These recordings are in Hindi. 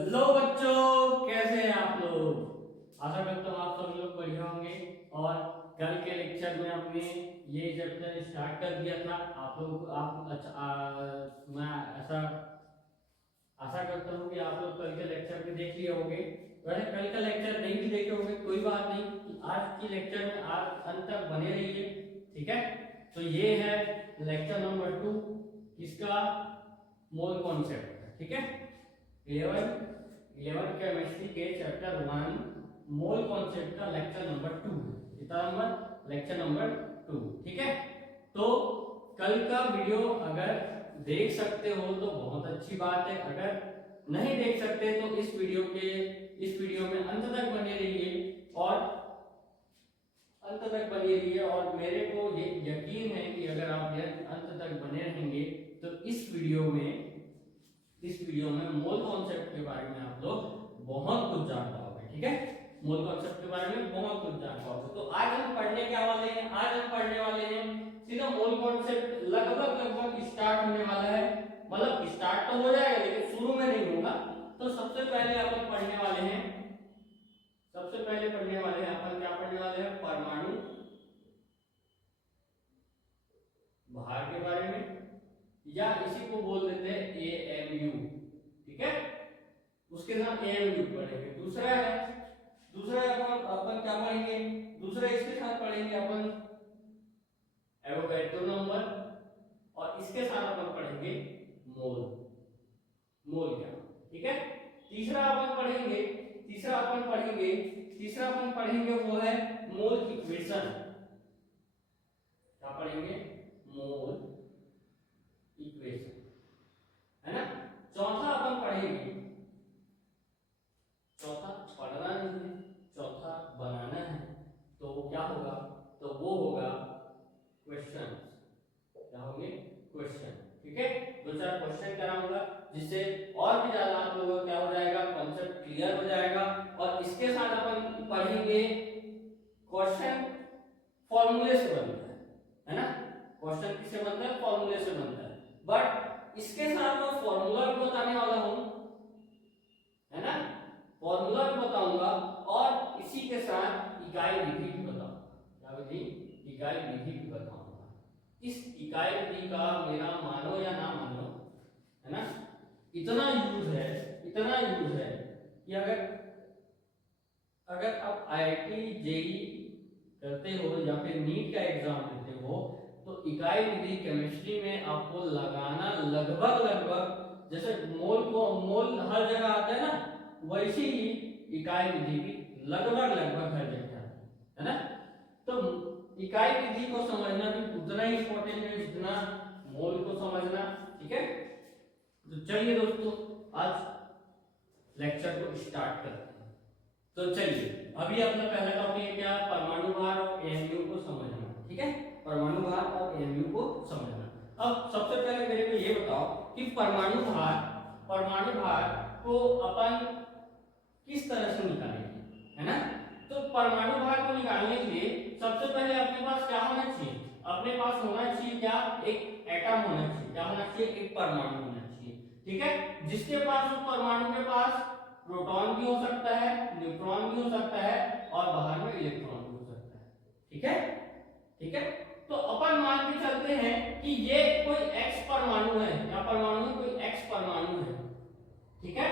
हेलो बच्चों, कैसे हैं आप लोग। आशा करता हूँ आप सब लोग बढ़िया होंगे। और कल के लेक्चर में हमने ये चैप्टर स्टार्ट कर दिया था। आप लोग आप अच्छा मैं ऐसा आशा करता हूँ कि आप लोग कल के लेक्चर में देख लिए होंगे। वैसे कल का लेक्चर नहीं भी देखे होंगे कोई बात नहीं, आज की लेक्चर में आज अंत तक बने रहिए, ठीक है। तो ये है लेक्चर नंबर 2, किसका, मोल कॉन्सेप्ट, ठीक है। 11 केमिस्ट्री के चैप्टर 1 मोल कॉन्सेप्ट का लेक्चर नंबर 2 है। कितना नंबर, लेक्चर नंबर 2, ठीक है। तो कल का वीडियो अगर देख सकते हो तो बहुत अच्छी बात है, अगर नहीं देख सकते तो इस वीडियो में अंत तक बने रहिए और अंत तक बने रहिए। और मेरे को ये यकीन है कि अगर आप ये अंत तक बने रहेंगे तो इस वीडियो में मोल कॉन्सेप्ट के बारे में आप लोग बहुत कुछ जान पाओगे, ठीक है। मोल कॉन्सेप्ट के बारे में बहुत कुछ जान पाओगे। तो आज हम पढ़ने क्या वाले हैं, आज हम पढ़ने वाले हैं सीधा मोल कॉन्सेप्ट। लगभग स्टार्ट होने वाला है, मतलब स्टार्ट तो हो जाएगा लेकिन शुरू में नहीं होगा। तो सबसे पहले अपन पढ़ने वाले हैं अपन क्या पढ़ने वाले हैं, परमाणु भार के बारे में, या इसी को बोल देते हैं एएमयू, ठीक है। उसके साथ एएमयू पढ़ेंगे। दूसरा अपन क्या पढ़ेंगे, दूसरा इसके साथ पढ़ेंगे अपन एवोगैड्रो नंबर, और इसके साथ अपन पढ़ेंगे मोल क्या, ठीक है। तीसरा अपन पढ़ेंगे वो है मोल इक्वेशन। क्या पढ़ेंगे, मोल इक्वेशन, है ना। चौथा पढ़ना नहीं है, चौथा बनाना है। तो क्या होगा, तो वो होगा क्वेश्चन। क्या होंगे, क्वेश्चन, ठीक है। 2-4 क्वेश्चन कराऊंगा जिससे और भी ज्यादा आप लोगों का क्या हो जाएगा, कॉन्सेप्ट क्लियर हो जाएगा। और इसके साथ अपन पढ़ेंगे क्वेश्चन फॉर्मूले से बनता है ना। क्वेश्चन किससे बनता है, फॉर्मूले से बनता है। बट इसके साथ मैं फॉर्मूला भी बताने वाला हूं, है ना। फॉर्मूला भी बताऊंगा और इसी के साथ इकाई विधि भी बताऊंगा। क्या विधि, इकाई विधि भी बताऊंगा। इस इकाई विधि का मेरा मानो या ना मानो, है ना, इतना यूज है कि अगर आप आईआईटी जेई करते हो या फिर नीट का एग्जाम देते हो तो इकाई विधि केमिस्ट्री में आपको लगाना लगभग जैसे मोल हर जगह आता है ना, वैसे ही इकाई विधि भी लगभग हर जगह आती है ना। तो इकाई विधि को समझना भी उतना ही इंपॉर्टेंट है जितना मोल को समझना, ठीक है। तो चलिए दोस्तों, आज लेक्चर को स्टार्ट करते हैं। तो चलिए, अभी अपना पहला टॉपिक है क्या, परमाणु भार और एएमयू को समझना, ठीक है। परमाणु भार और एएमयू को समझना। अब सबसे पहले मेरे को ये बताओ कि परमाणु भार को अपन किस तरह से निकालेंगे, है ना। तो परमाणु भार को निकालने के लिए सबसे पहले अपने पास क्या होना चाहिए, अपने पास होना चाहिए क्या, एक एटम होना चाहिए। क्या होना चाहिए, एक परमाणु होना चाहिए, ठीक है। जिसके पास, उस परमाणु के पास प्रोटॉन भी हो सकता है, न्यूट्रॉन भी हो सकता है और बाहर में इलेक्ट्रॉन भी हो सकता है, ठीक है। तो अपन मान के चलते हैं कि ये कोई एक्स परमाणु है। क्या परमाणु है, कोई एक्स परमाणु है, ठीक है।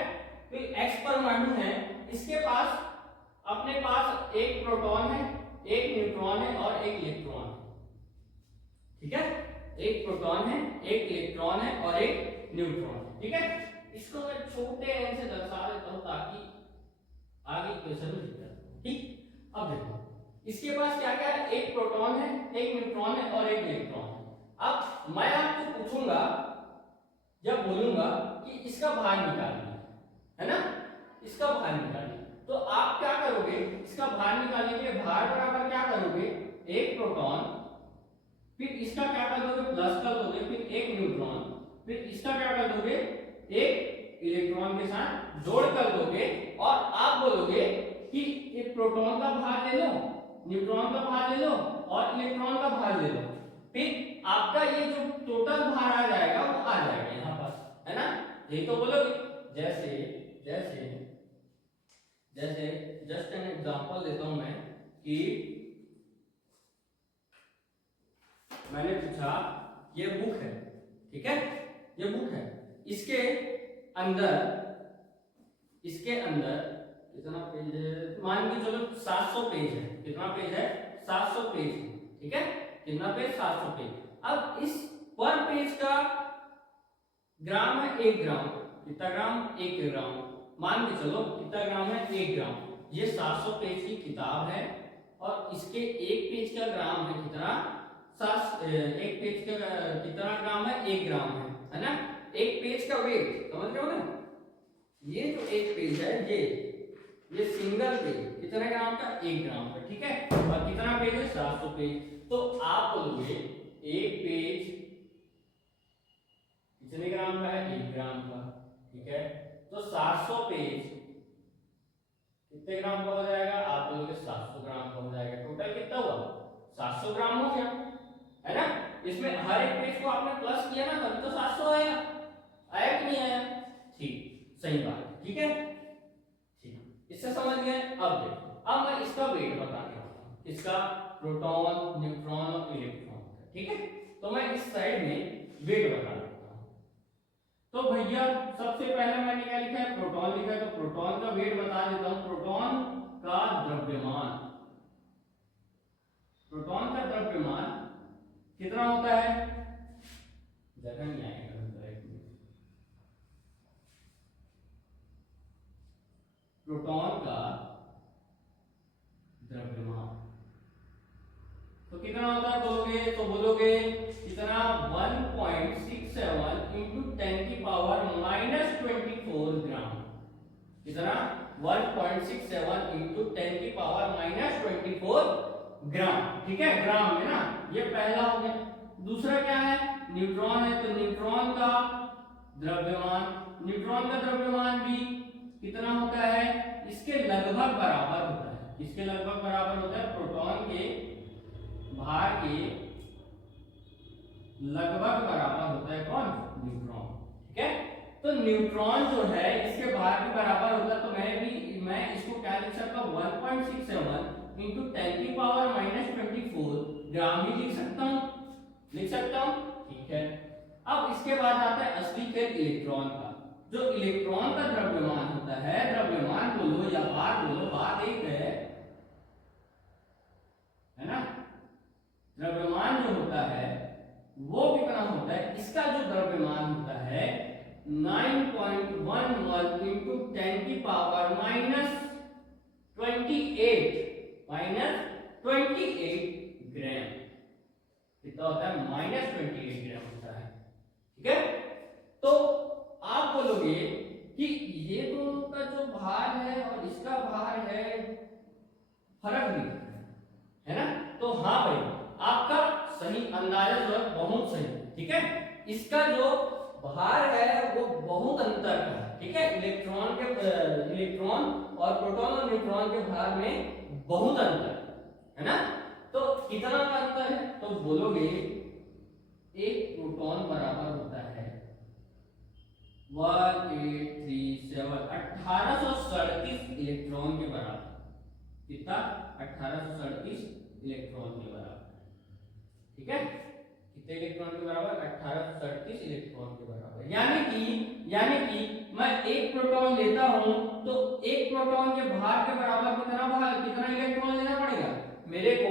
कोई एक्स परमाणु है, इसके पास, अपने पास एक प्रोटॉन है, एक न्यूट्रॉन है और एक इलेक्ट्रॉन है, ठीक है। एक प्रोटॉन है, एक इलेक्ट्रॉन है और एक न्यूट्रॉन है, ठीक है। इसको मैं छोटे एन से दर्शा देता हूं ताकि आगे क्वेश्चन में दिख जाए, ठीक। अब देखो इसके पास क्या क्या है, एक प्रोटॉन है, एक न्यूट्रॉन है और एक इलेक्ट्रॉन है। अब मैं आपको पूछूंगा या बोलूंगा कि इसका भार निकालिए, है ना, इसका भार निकालिए। तो आप क्या करोगे, इसका भार निकालने के लिए भार बराबर क्या करोगे, एक प्रोटॉन, फिर इसका क्या कर दोगे, प्लस कर दोगे, फिर एक न्यूट्रॉन, फिर इसका क्या कर दोगे, एक इलेक्ट्रॉन के साथ जोड़ कर दोगे और आप बोलोगे कि एक प्रोटॉन का भार ले लो, न्यूट्रॉन का भार ले लो और इलेक्ट्रॉन का भार ले लो। फिर आपका ये जो टोटल भार आ जाएगा वो आ जाएगा यहाँ पास, है ना। यही तो बोलोगे। जैसे जैसे जस्ट एन एग्जांपल देता हूं मैं कि मैंने पूछा ये बुक है, ठीक है, ये बुक है, इसके अंदर कितना पेज है, मान के चलो 700 पेज है। कितना पेज है? 700 पेज है, ठीक है, कितना पेज? 700 पेज। अब इस पर पेज का ग्राम है 1 ग्राम। कितना ग्राम? 1 ग्राम। मान के चलो कितना ग्राम है? 1 ग्राम। ये 700 पेज की किताब है और इसके एक पेज का ग्राम है कितना? एक पेज का कितना ग्राम है? 1 ग्राम है ना। एक पेज का वेट समझ रहे हो ना? ये जो एक पेज है ये सिंगल पेज कितने ग्राम का? 1 ग्राम का, ठीक है। और कितना पेज है? 700 पेज। तो आप बोलोगे एक पेज कितने ग्राम का है? 1 ग्राम का, ठीक है। तो 700 पेज कितने ग्राम का हो जाएगा? आप बोलोगे 700 ग्राम का हो जाएगा। टोटल कितना हुआ? 700 ग्राम हो गया, है ना। इसमें हर एक पेज को आपने प्लस किया ना, तभी तो 700 आया। आया कि नहीं आया? ठीक, सही बात, ठीक है, ठीक। इससे समझ गए? अब देखो, अब मैं इसका वेट बता रहा हूं, इसका प्रोटॉन, न्यूट्रॉन और इलेक्ट्रॉन, ठीक है। तो मैं इस साइड में वेट बता देता हूं। तो भैया सबसे पहले मैंने क्या लिखा है? प्रोटॉन लिखा है, तो प्रोटॉन का वेट बता देता हूं। प्रोटॉन का द्रव्यमान, प्रोटॉन का द्रव्यमान कितना होता है? जगह नहीं आएगा। प्रोटॉन का द्रव्यमान तो कितना होता है बोलोगे? तो बोलोगे कितना? 1.67 इंटू 10 की पावर -24 ग्राम। कितना? 1.67 इंटू 10 की पावर -24 ग्राम, ठीक है, ग्राम में ना। ये पहला हो गया। दूसरा क्या है? न्यूट्रॉन है, तो न्यूट्रॉन का द्रव्यमान, न्यूट्रॉन का द्रव्यमान भी कितना होता है? इसके लगभग बराबर होता है। इसके लगभग बराबर होता है प्रोटॉन के भार के लगभग बराबर होता है कौन? न्यूट्रॉन, ठीक है। तो न्यूट्रॉन जो है इसके भार के बराबर होता है। तो मैं इसको क्या लिख सकता हूं? 1.67 इंटू 10 की पावर -24 ग्राम ही लिख सकता हूं, ठीक है। अब इसके बाद आता है असली खेल इलेक्ट्रॉन का। जो इलेक्ट्रॉन का द्रव्यमान होता है, द्रव्यमान बोलो या भार बोलो, बात एक है ना। द्रव्यमान जो होता है वो कितना होता है? इसका जो द्रव्यमान होता है 9.11 इंटू 10 की पावर -28 ग्राम। कितना होता है? -28 ग्राम होता है, ठीक है। तो आप बोलोगे कि ये दोनों का जो भार है और इसका भार है फर्क नहीं है ना। तो हाँ भाई, आपका सही अंदाजा जो है बहुत सही, ठीक है। इसका जो भार है वो बहुत अंतर का है, ठीक है। इलेक्ट्रॉन और प्रोटॉन और न्यूट्रॉन के भार में बहुत अंतर है ना। तो कितना का अंतर है? तो बोलोगे एक प्रोटॉन बराबर होता है 1837 इलेक्ट्रॉन के बराबर। कितना? 1837 इलेक्ट्रॉन के बराबर, ठीक है। कितने इलेक्ट्रॉन के बराबर? 1837 इलेक्ट्रॉन के बराबर। यानी कि मैं एक प्रोटॉन लेता हूं तो एक प्रोटॉन के भार के बराबर कितना इलेक्ट्रॉन लेना पड़ेगा? मेरे को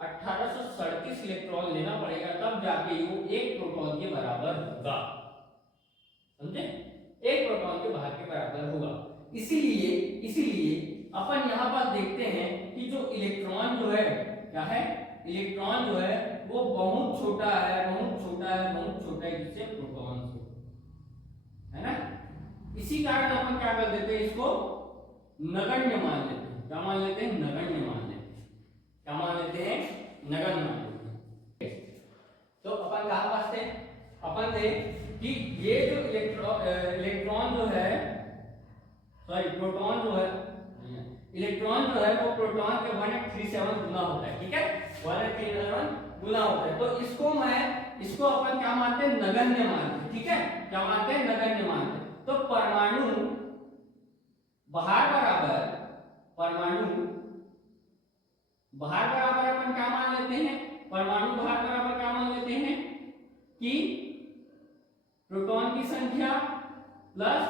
1837 इलेक्ट्रॉन लेना पड़ेगा, तब जाके वो एक प्रोटॉन के बराबर होगा, समझे? एक प्रोटॉन के भार के बराबर होगा। इसीलिए अपन यहाँ पर देखते हैं कि जो इलेक्ट्रॉन जो है क्या है? इलेक्ट्रॉन जो है वो बहुत छोटा है किससे? प्रोटॉन से, है ना। इसी कारण अपन क्या कर देते हैं? इसको नगण्य मान लेते हैं। क्या मान लेते हैं? नगण्य मान लेते हैं। क्या मान लेते हैं? नगण्य मान लेते हैं। तो अपन कहाँ पास थे? अपन थे कि ये जो इलेक्ट्रॉन जो है, सॉरी प्रोटॉन जो है, इलेक्ट्रॉन जो है वो प्रोटॉन के 137 गुना होता है, ठीक है, 137 गुना होता है। तो इसको अपन क्या मानते हैं? नगण्य मानते हैं, ठीक है। क्या मानते हैं? नगण्य मानते हैं। तो बाहर बराबर परमाणु, बाहर बराबर अपन क्या मान लेते हैं, परमाणु बाहर बराबर क्या मान लेते हैं कि प्रोटॉन की संख्या प्लस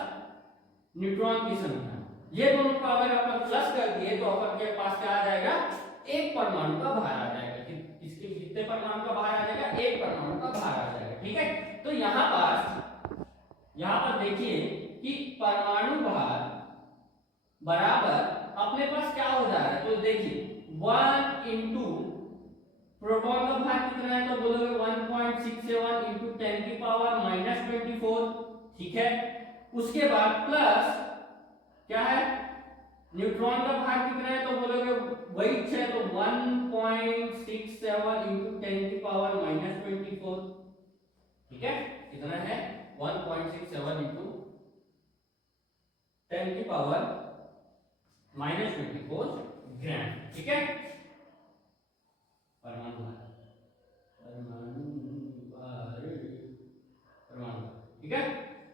न्यूट्रॉन की संख्या, ये दोनों को अगर अपन प्लस कर दिए तो अपन के पास क्या आ जाएगा, एक परमाणु का भार आ जाएगा। किसके कितने परमाणु का भार आ जाएगा, एक परमाणु का भार आ जाएगा। ठीक है, तो यहाँ पर देखिए कि परमाणु भार बराबर अपने पास क्या हो जा रहा है, तो देखिए 1 इंटू प्रोटॉन का भार कितना है, तो बोलोगे 1.67 इंटू 10 की पावर माइनस 24। ठीक है, उसके बाद प्लस क्या है, न्यूट्रॉन का भार कितना है, तो बोलोगे वही है, तो 1.67 इंटू 10 की पावर माइनस 24। ठीक है, कितना है 1.67 इंटू 10 की पावर माइनस 24 ग्राम। ठीक है, परमाणु भार, ठीक है।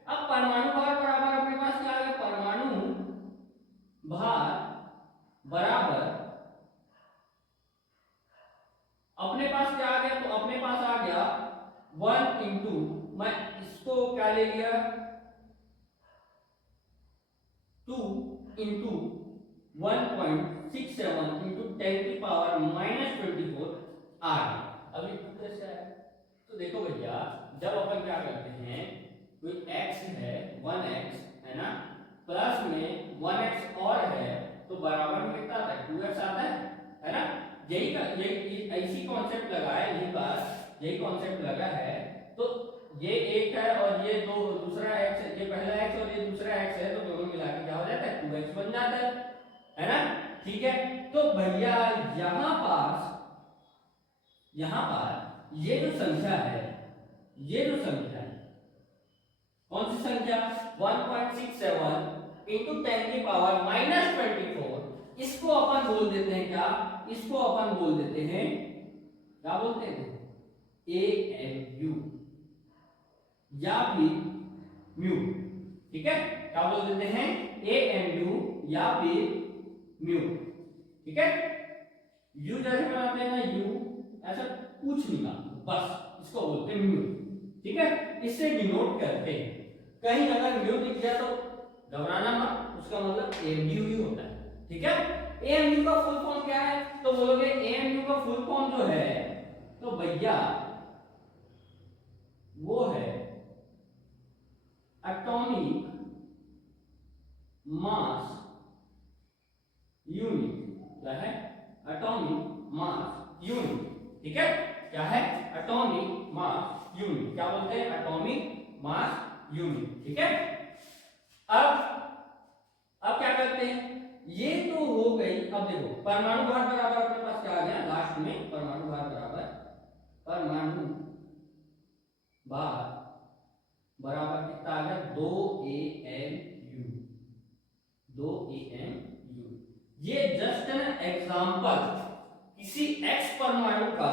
अब परमाणु भार बराबर अपने पास क्या आ गया, परमाणु भार बराबर अपने पास क्या आ गया, तो अपने पास आ गया 1 इंटू, मैं इसको क्या ले लिया 2 इंटू 1.67 इंटू 10 की पावर माइनस 24 आ गया। अभी कैसे आया, तो देखो भैया जब अपन क्या करते हैं, कोई x है 1x है ना, प्लस में 1x और है, तो बराबर में कितना आता है 2x आता है ना। यही ऐसी कॉन्सेप्ट लगा है, यही बात यही कॉन्सेप्ट लगा है। तो ये एक है और ये दो दूसरा x है, ये पहला x और ये दूसरा x है, तो दोनों मिला के क्या हो जाता है 2x बन जाता है ना। ठीक है, तो भैया यहाँ पर ये जो संख्या है, ये जो संख्या है कौन सी संख्या 1.67 इंटू 10 की पावर माइनस 24, इसको अपन बोल देते हैं क्या, इसको अपन बोल देते हैं, क्या बोलते हैं AMU या फिर म्यू। ठीक है, क्या बोल देते हैं AMU या फिर म्यू। ठीक है, यू जैसे बनाते हैं ना, यू ऐसा कुछ नहीं ना, बस इसको बोलते हैं म्यू। ठीक है, इससे डिनोट करते हैं, कहीं अगर म्यू दिख गया तो घबराना मत, उसका मतलब AMU ही होता है। ठीक है, AMU का फुल फॉर्म क्या है, तो बोलोगे AMU का फुल फॉर्म जो है, तो भैया वो है एटॉमिक मास यूनिट। क्या है, एटॉमिक मास यूनिट। ठीक है, क्या है एटॉमिक मास यूनिट, क्या बोलते हैं एटॉमिक मास यूनिट। ठीक है, अब क्या करते हैं, ये तो हो गई। अब देखो परमाणु भार बराबर अपने पास क्या आ गया, लास्ट में परमाणु भार बराबर कितना आ गया 2 AMU। ये जस्ट एन एग्जांपल, किसी x परमाणु का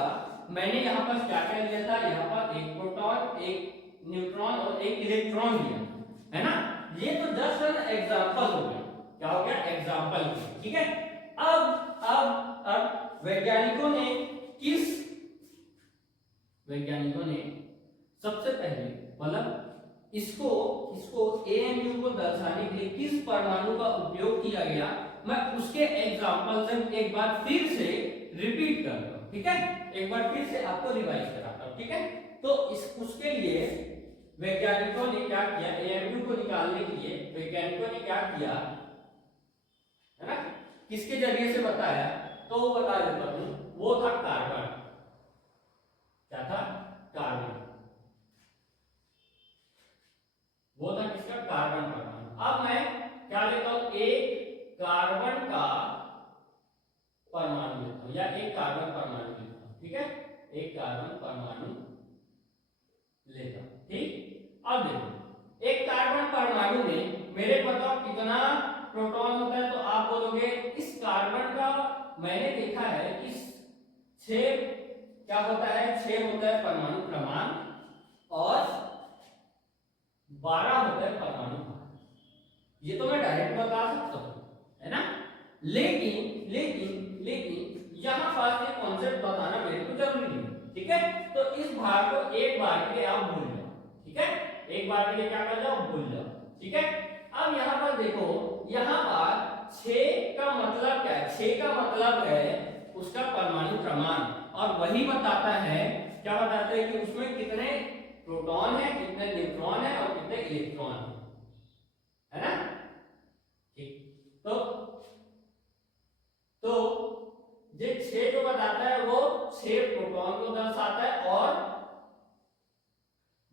मैंने यहाँ पर क्या क्या लिया था, यहाँ पर एक प्रोटॉन, एक न्यूट्रॉन और एक इलेक्ट्रॉन लिया है ना। ये तो जस्ट एन एग्जांपल हो गया, क्या हो गया एग्जांपल। ठीक है, अब वैज्ञानिकों ने सबसे पहले मतलब इसको AMU को दर्शाने के लिए किस परमाणु का उपयोग किया गया, मैं उसके एग्जांपल से एक बार फिर से रिपीट करता हूं। ठीक है, एक बार फिर से आपको रिवाइज कराता हूं। ठीक है, तो उसके लिए वैज्ञानिकों ने क्या किया, AMU को निकालने के लिए वैज्ञानिकों ने क्या किया है ना, किसके जरिए से बताया, तो वो बता देता हूं, वो था कार्बन। क्या था, कार्बन, वो था किसका, कार्बन परमाणु। अब मैं क्या लेता हूं, एक कार्बन का परमाणु लेता हूं या एक कार्बन परमाणु लेता हूं। ठीक है, एक कार्बन परमाणु लेता हूं। ठीक, अब देखो एक कार्बन परमाणु में मेरे पता कितना प्रोटॉन होता है, तो आप बोलोगे इस कार्बन का मैंने देखा है कि 6 क्या होता है, 6 होता है परमाणु क्रमांक और 12 होता है परमाणु भार। ये तो मैं डायरेक्ट बता सकता हूँ, है ना। लेकिन लेकिन लेकिन यहाँ पास ये कॉन्सेप्ट बताना मेरे को जरूरी नहीं, ठीक है। तो इस भाग को एक बार के लिए आप भूल जाओ, ठीक है, एक बार के लिए क्या कर जाओ, भूल जाओ, ठीक है। अब यहाँ पर देखो, यहाँ पर 6 का मतलब क्या है, 6 का मतलब है उसका परमाणु क्रमांक, और वही बताता है, क्या बताता है कि उसमें कितने प्रोटॉन है, कितने न्यूट्रॉन है और कितने इलेक्ट्रॉन है ना। ठीक, तो ये 6 जो बताता है वो 6 प्रोटॉन को दर्शाता है और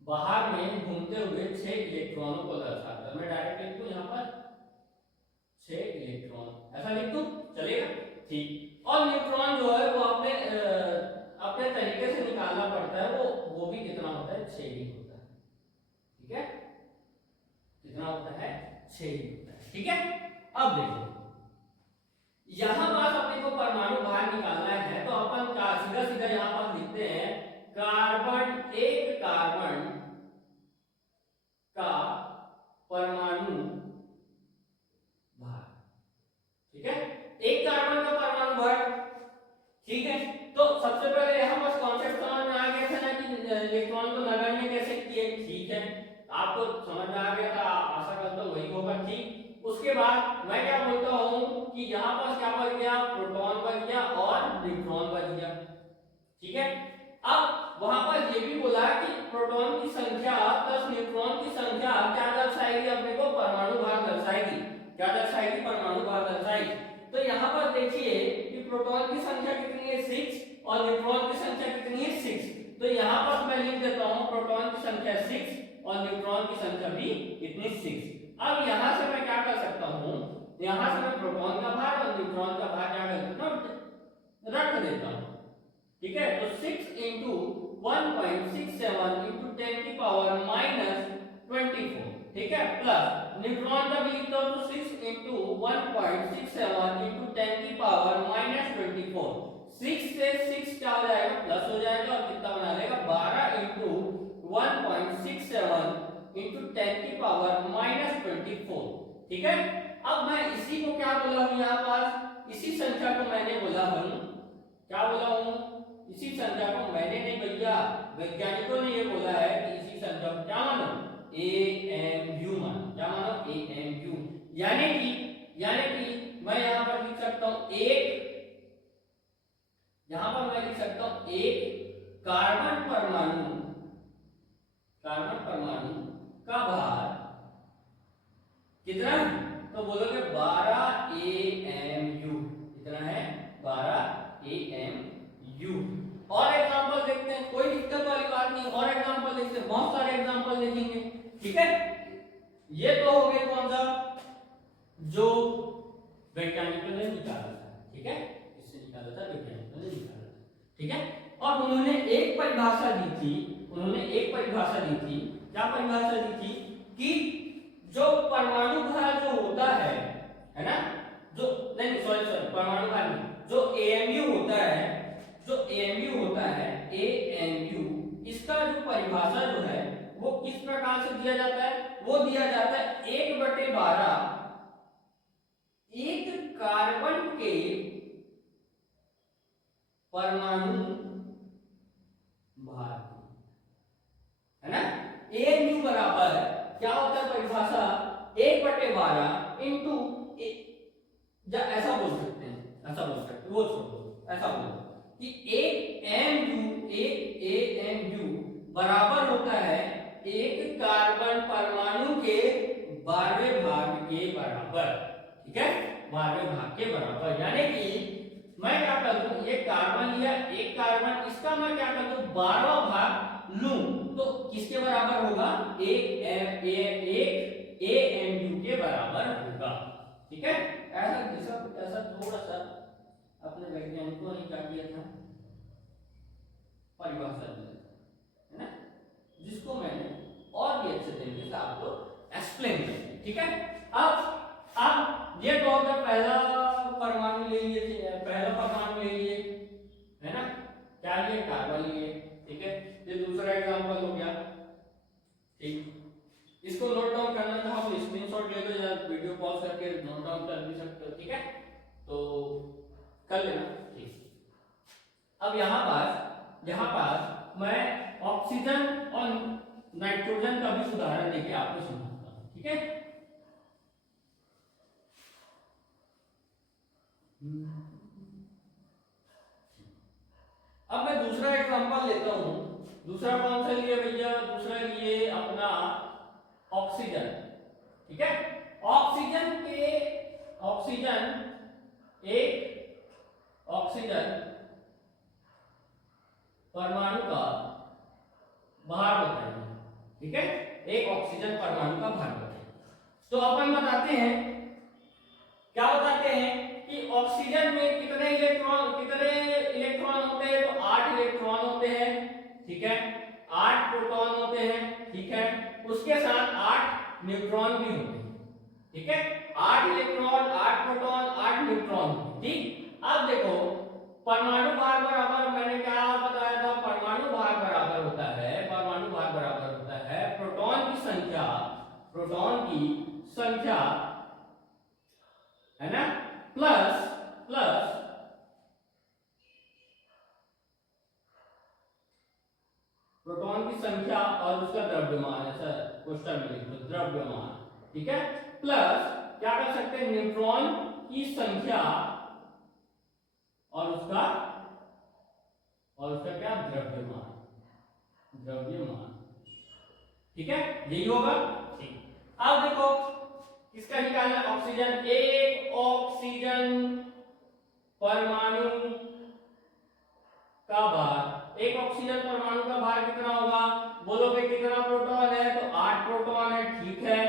बाहर में घूमते हुए 6 इलेक्ट्रॉनों को दर्शाता है। मैं डायरेक्ट लिख दूं यहाँ पर 6 इलेक्ट्रॉन, ऐसा लिख दूं, चलेगा, ठीक। और न्यूट्रॉन जो है वो अपने अपने तरीके से निकालना पड़ता है, वो भी कितना होता है, 6 ही होता है, ठीक है, कितना होता है, 6 ही होता है, ठीक है। अब देखो यहां पास अपने को परमाणु बाहर निकालना है, तो अपन का सीधा सीधा यहां पास लिखते हैं कार्बन, एक कार्बन का परमाणु भार, ठीक है, एक कार्बन का परमाणु भार, ठीक है। तो सबसे पहले यहां पास कॉन्सेप्ट समझ में आ गया था ना कि इलेक्ट्रॉन को नगण्य कैसे किए, ठीक है, आपको समझ में आ गया था, आशा करता हूं वही होगा, ठीक। उसके बाद मैं क्या बोलता हूं कि यहाँ पास क्या बच गया, प्रोटॉन बच गया और न्यूट्रॉन बच गया, ठीक है। अब वहां पर ये भी बोला कि प्रोटॉन की संख्या प्लस न्यूट्रॉन की संख्या क्या दर्शाएगी, अपने को परमाणु भार दर्शाएगी, क्या दर्शाएगी, परमाणु भार दर्शाएगी। तो यहाँ पर देखिए कि प्रोटॉन की संख्या कितनी है, 6, और न्यूट्रॉन की संख्या कितनी है, 6। तो यहाँ पर मैं लिख देता हूँ प्रोटॉन की संख्या 6 और न्यूट्रॉन की संख्या भी कितनी, 6। अब यहाँ से मैं क्या कर सकता हूँ, यहाँ से मैं प्रोटॉन का भार और न्यूट्रॉन का भार क्या कर देता हूँ, रख देता हूँ, ठीक है। तो 6 इंटू 1.67 इंटू 10 की पावर -24, ठीक है, प्लस न्यूट्रॉन का भी लिखता हूँ तो 6 इंटू 1.67 इंटू 10 की पावर -24, 6 से 6 क्या हो जाएगा, प्लस हो जाएगा, और कितना बना देगा, 12 इंटू 1.67 इंटू 10 की पावर -24, ठीक है। अब मैं इसी को क्या बोला हूँ, यहाँ पास इसी संख्या को मैंने बोला हूँ, क्या बोला हूँ, इसी संख्या को मैंने नहीं भैया, वैज्ञानिकों ने ये बोला है कि इसी संख्या को क्या मानो, AMU मानो, क्या मानो, AMU, यानी कि मैं यहाँ पर लिख सकता हूँ यहाँ पर मैं लिख सकता हूँ एक कार्बन परमाणु का भार कितना है, तो बोलोगे 12 AMU, कितना है, 12 AMU। और एग्जांपल देखते हैं, कोई दिक्कत वाली बात नहीं, और एग्जांपल देखते हैं, बहुत सारे एग्जांपल देखेंगे, ठीक है। ये तो हो गए कौन सा, जो वैज्ञानिकों ने निकाला था, ठीक है, इससे निकाला था, वैज्ञानिकों ने निकाला था, ठीक है। और उन्होंने एक परिभाषा दी थी, क्या परिभाषा दी थी, कि जो परमाणु भार जो होता है ना, जो नहीं सॉरी परमाणु भार नहीं, जो AMU होता है, AMU, इसका जो परिभाषा जो है वो किस प्रकार से दिया जाता है, वो दिया जाता है 1/12 एक कार्बन के परमाणु भार, है ना। AMU बराबर क्या होता है परिभाषा, 1/12 इंटू, ऐसा बोल सकते हैं, वो छोड़ो, ऐसा बोलो कि एक AMU बराबर होता है एक कार्बन परमाणु के 12वें भाग के बराबर, ठीक है, 12वें भाग के बराबर। यानी कि मैं क्या कर दूं, एक कार्बन लिया, एक कार्बन, इसका मैं क्या कर दूं, 12वां भाग लूं, तो किसके बराबर होगा, AMU के बराबर होगा, ठीक है। ऐसा थोड़ा सा अपने वैज्ञानिकों ने क्या किया था, परिभाषा दी है ना, जिसको मैंने और भी अच्छे तरीके से आपको एक्सप्लेन किया, ठीक है। अब ये तो आपने पहला परमाणु ले लिए, है ना, क्या लिए, कार्बन लिए, ठीक है। ये दूसरा एग्जांपल हो गया, ठीक। इसको नोट डाउन करना चाहो तो स्क्रीनशॉट ले लो या वीडियो करके नोट डाउन कर भी सकते हो, ठीक है, तो कर लेना, ठीक। अब यहाँ पर मैं ऑक्सीजन और नाइट्रोजन का भी उदाहरण देके आपको समझाता हूँ, ठीक है। अब मैं दूसरा एग्जांपल लेता हूँ। दूसरा कौन सा लिए भैया? दूसरा लिए अपना ऑक्सीजन, ठीक है। एक ऑक्सीजन परमाणु का भार बताइए, ठीक है। एक ऑक्सीजन परमाणु का भार बताइए। तो अपन बताते हैं, क्या बताते हैं कि ऑक्सीजन में कितने इलेक्ट्रॉन होते हैं? तो 8 इलेक्ट्रॉन होते हैं, ठीक है। 8 प्रोटॉन होते हैं, ठीक है। उसके साथ 8 न्यूट्रॉन भी होते हैं, ठीक है। 8 इलेक्ट्रॉन, 8 प्रोटॉन, 8 न्यूट्रॉन, ठीक। अब देखो परमाणु भार बराबर, मैंने क्या बताया था? परमाणु भार बराबर होता है प्रोटॉन की संख्या, है ना, प्लस प्रोटॉन की संख्या और उसका द्रव्यमान, ऐसा क्वेश्चन में लिख दो, द्रव्यमान, ठीक है। प्लस क्या कर सकते हैं? न्यूट्रॉन की संख्या और उसका क्या? द्रव्यमान, ठीक है, यही होगा, ठीक। अब देखो किसका निकालना? ऑक्सीजन। एक ऑक्सीजन परमाणु का भार, एक ऑक्सीजन परमाणु का भार कितना होगा? बोलोगे कितना प्रोटॉन है? तो 8 प्रोटॉन है, ठीक है।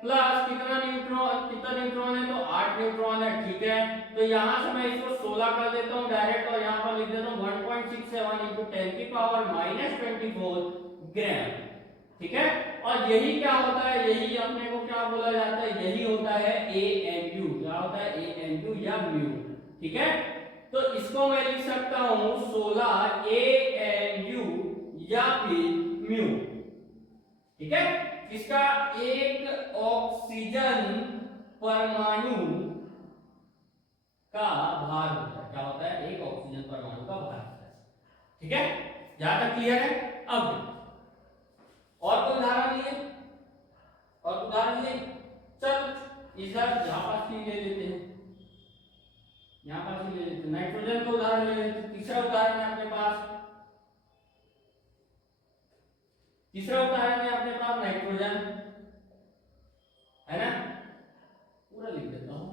प्लस कितना न्यूट्रॉन है? तो 8 न्यूट्रॉन है, ठीक है। तो यहां से मैं इसको 16 कर देता हूं डायरेक्ट, और यहां पर लिख देता हूं 1.67 × 10⁻⁻24 ग्राम, ठीक है। और यही क्या होता है? यही अपने को क्या बोला जाता है? यही होता है AMU। क्या होता है? AMU या म्यू, ठीक है। तो इसको मैं लिख सकता हूं 16 AMU या फिर म्यू, ठीक है। इसका एक ऑक्सीजन परमाणु का भार होता है। क्या होता है? एक ऑक्सीजन परमाणु का भार होता है, ठीक है। यहां तक क्लियर है? अब और कोई उदाहरण लिए? चल इधर यहां पास ही ले लेते हैं, नाइट्रोजन का उदाहरण ले लेते हैं। तीसरा उदाहरण है अपने पास नाइट्रोजन, है ना। पूरा लिख देता हूं।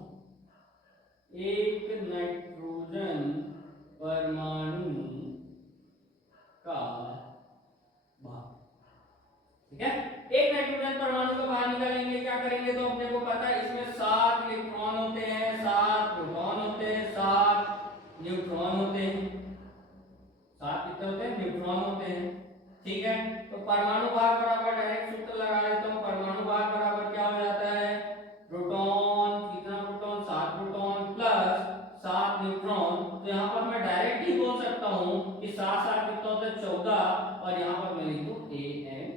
एक नाइट्रोजन परमाणु का भार, ठीक है। एक नाइट्रोजन परमाणु का भार निकालेंगे, क्या करेंगे? तो अपने को पता है इसमें 7 इलेक्ट्रॉन होते हैं, 7 प्रोटॉन होते हैं, 7 न्यूट्रॉन होते हैं। 7 कितने होते हैं? न्यूट्रॉन होते हैं, ठीक है। तो परमाणु भार बराबर, डायरेक्ट सूत्र लगा देता हूं, परमाणु भार बराबर क्या हो जाता है? प्रोटॉन, कितना प्रोटॉन? 7 proton plus 7 neutron. तो यहां पर मैं डायरेक्ट ही बोल सकता हूं कि 7 7 कितना होता है? 14, और यहां पर मैं लिख दूं AMU,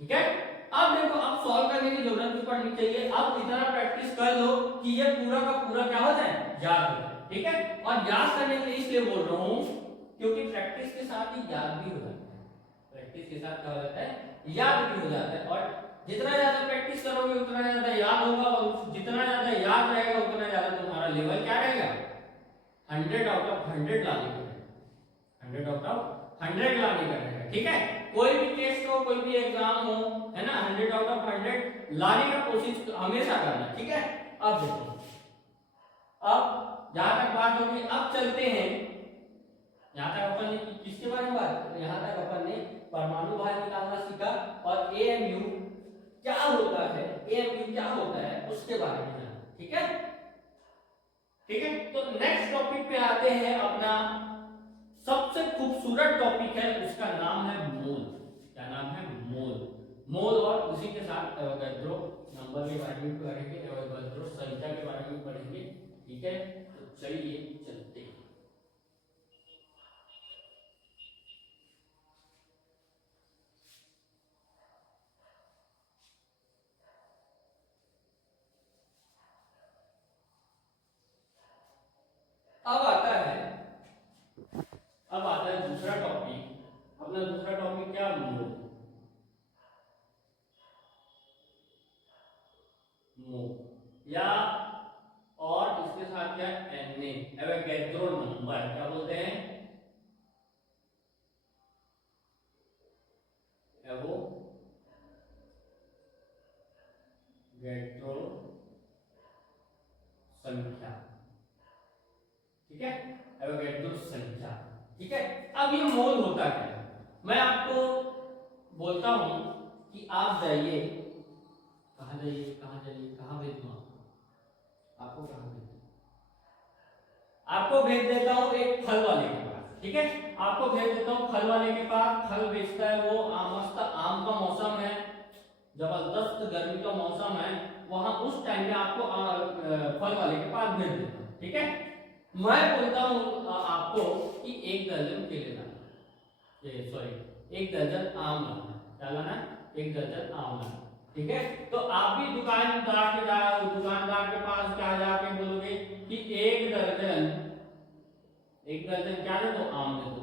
ठीक है। अब देखो, अब सॉल्व करने की जरूरत भी पड़नी चाहिए। अब इतना प्रैक्टिस कर लो कि ये पूरा का पूरा क्या हो जाए? याद हो जाए, ठीक है। और याद करने के लिए इसलिए बोल रहा हूं क्योंकि प्रैक्टिस के साथ ही याद भी हो जाता है। प्रैक्टिस के साथ क्या हो जाता है? याद भी हो जाता है। और जितना ज्यादा प्रैक्टिस करोगे उतना ज्यादा याद होगा, और जितना ज्यादा याद रहेगा उतना ज्यादा तुम्हारा लेवल क्या रहेगा? 100 आउट ऑफ 100 लाने का रहेगा, 100 आउट ऑफ 100 लाने का रहेगा, ठीक है। कोई भी टेस्ट हो, कोई भी एग्जाम हो, है ना, 100 आउट ऑफ 100 लाने का कोशिश हमेशा करना, ठीक है। अब देखो, अब जहां तक बात होगी, अब चलते हैं। यहां तक अपन ने किसके बारे में बात? यहां तक अपन ने परमाणु भार निकालना सीखा, और AMU क्या होता है, AMU क्या होता है उसके बारे में जाना, ठीक है। ठीक है, तो नेक्स्ट टॉपिक पे आते हैं। अपना सबसे खूबसूरत टॉपिक है, उसका नाम है मोल। क्या नाम है? मोल। और उसी के साथ एवोगैड्रो नंबर के बारे में पढ़ेंगे, एवोगैड्रो संख्या के बारे में पढ़ेंगे, ठीक है। तो चलिए चलते हैं। अब आता है दूसरा टॉपिक। अपना दूसरा टॉपिक क्या, मोल। मोल या और इसके साथ क्या, Na, एवोगैड्रो नंबर, क्या बोलते हैं, एवोगैड्रो संख्या, ठीक है, एवोगैड्रो संख्या, ठीक है। अब ये मोल होता क्या है, मैं आपको बोलता हूं कि आप जाइए, कहाँ जाइए, कहाँ जाइए, कहाँ भेजूं आपको कहाँ भेजूं, आपको भेज देता हूँ एक फल वाले के पास, ठीक है, आपको भेज देता हूँ फल वाले के पास। फल बेचता है वो, मस्त आम का मौसम है, जबरदस्त गर्मी का मौसम है, वहां उस टाइम में आपको फल वाले के पास भेज देता हूँ, ठीक है। मैं बोलता हूँ आपको कि एक दर्जन केले लाना, सॉरी एक दर्जन आम लाना, क्या लाना, एक दर्जन आम लाना, ठीक है। तो आप भी दुकानदार के पास क्या जाके बोलोगे कि एक दर्जन क्या दे दो, आम दे दो,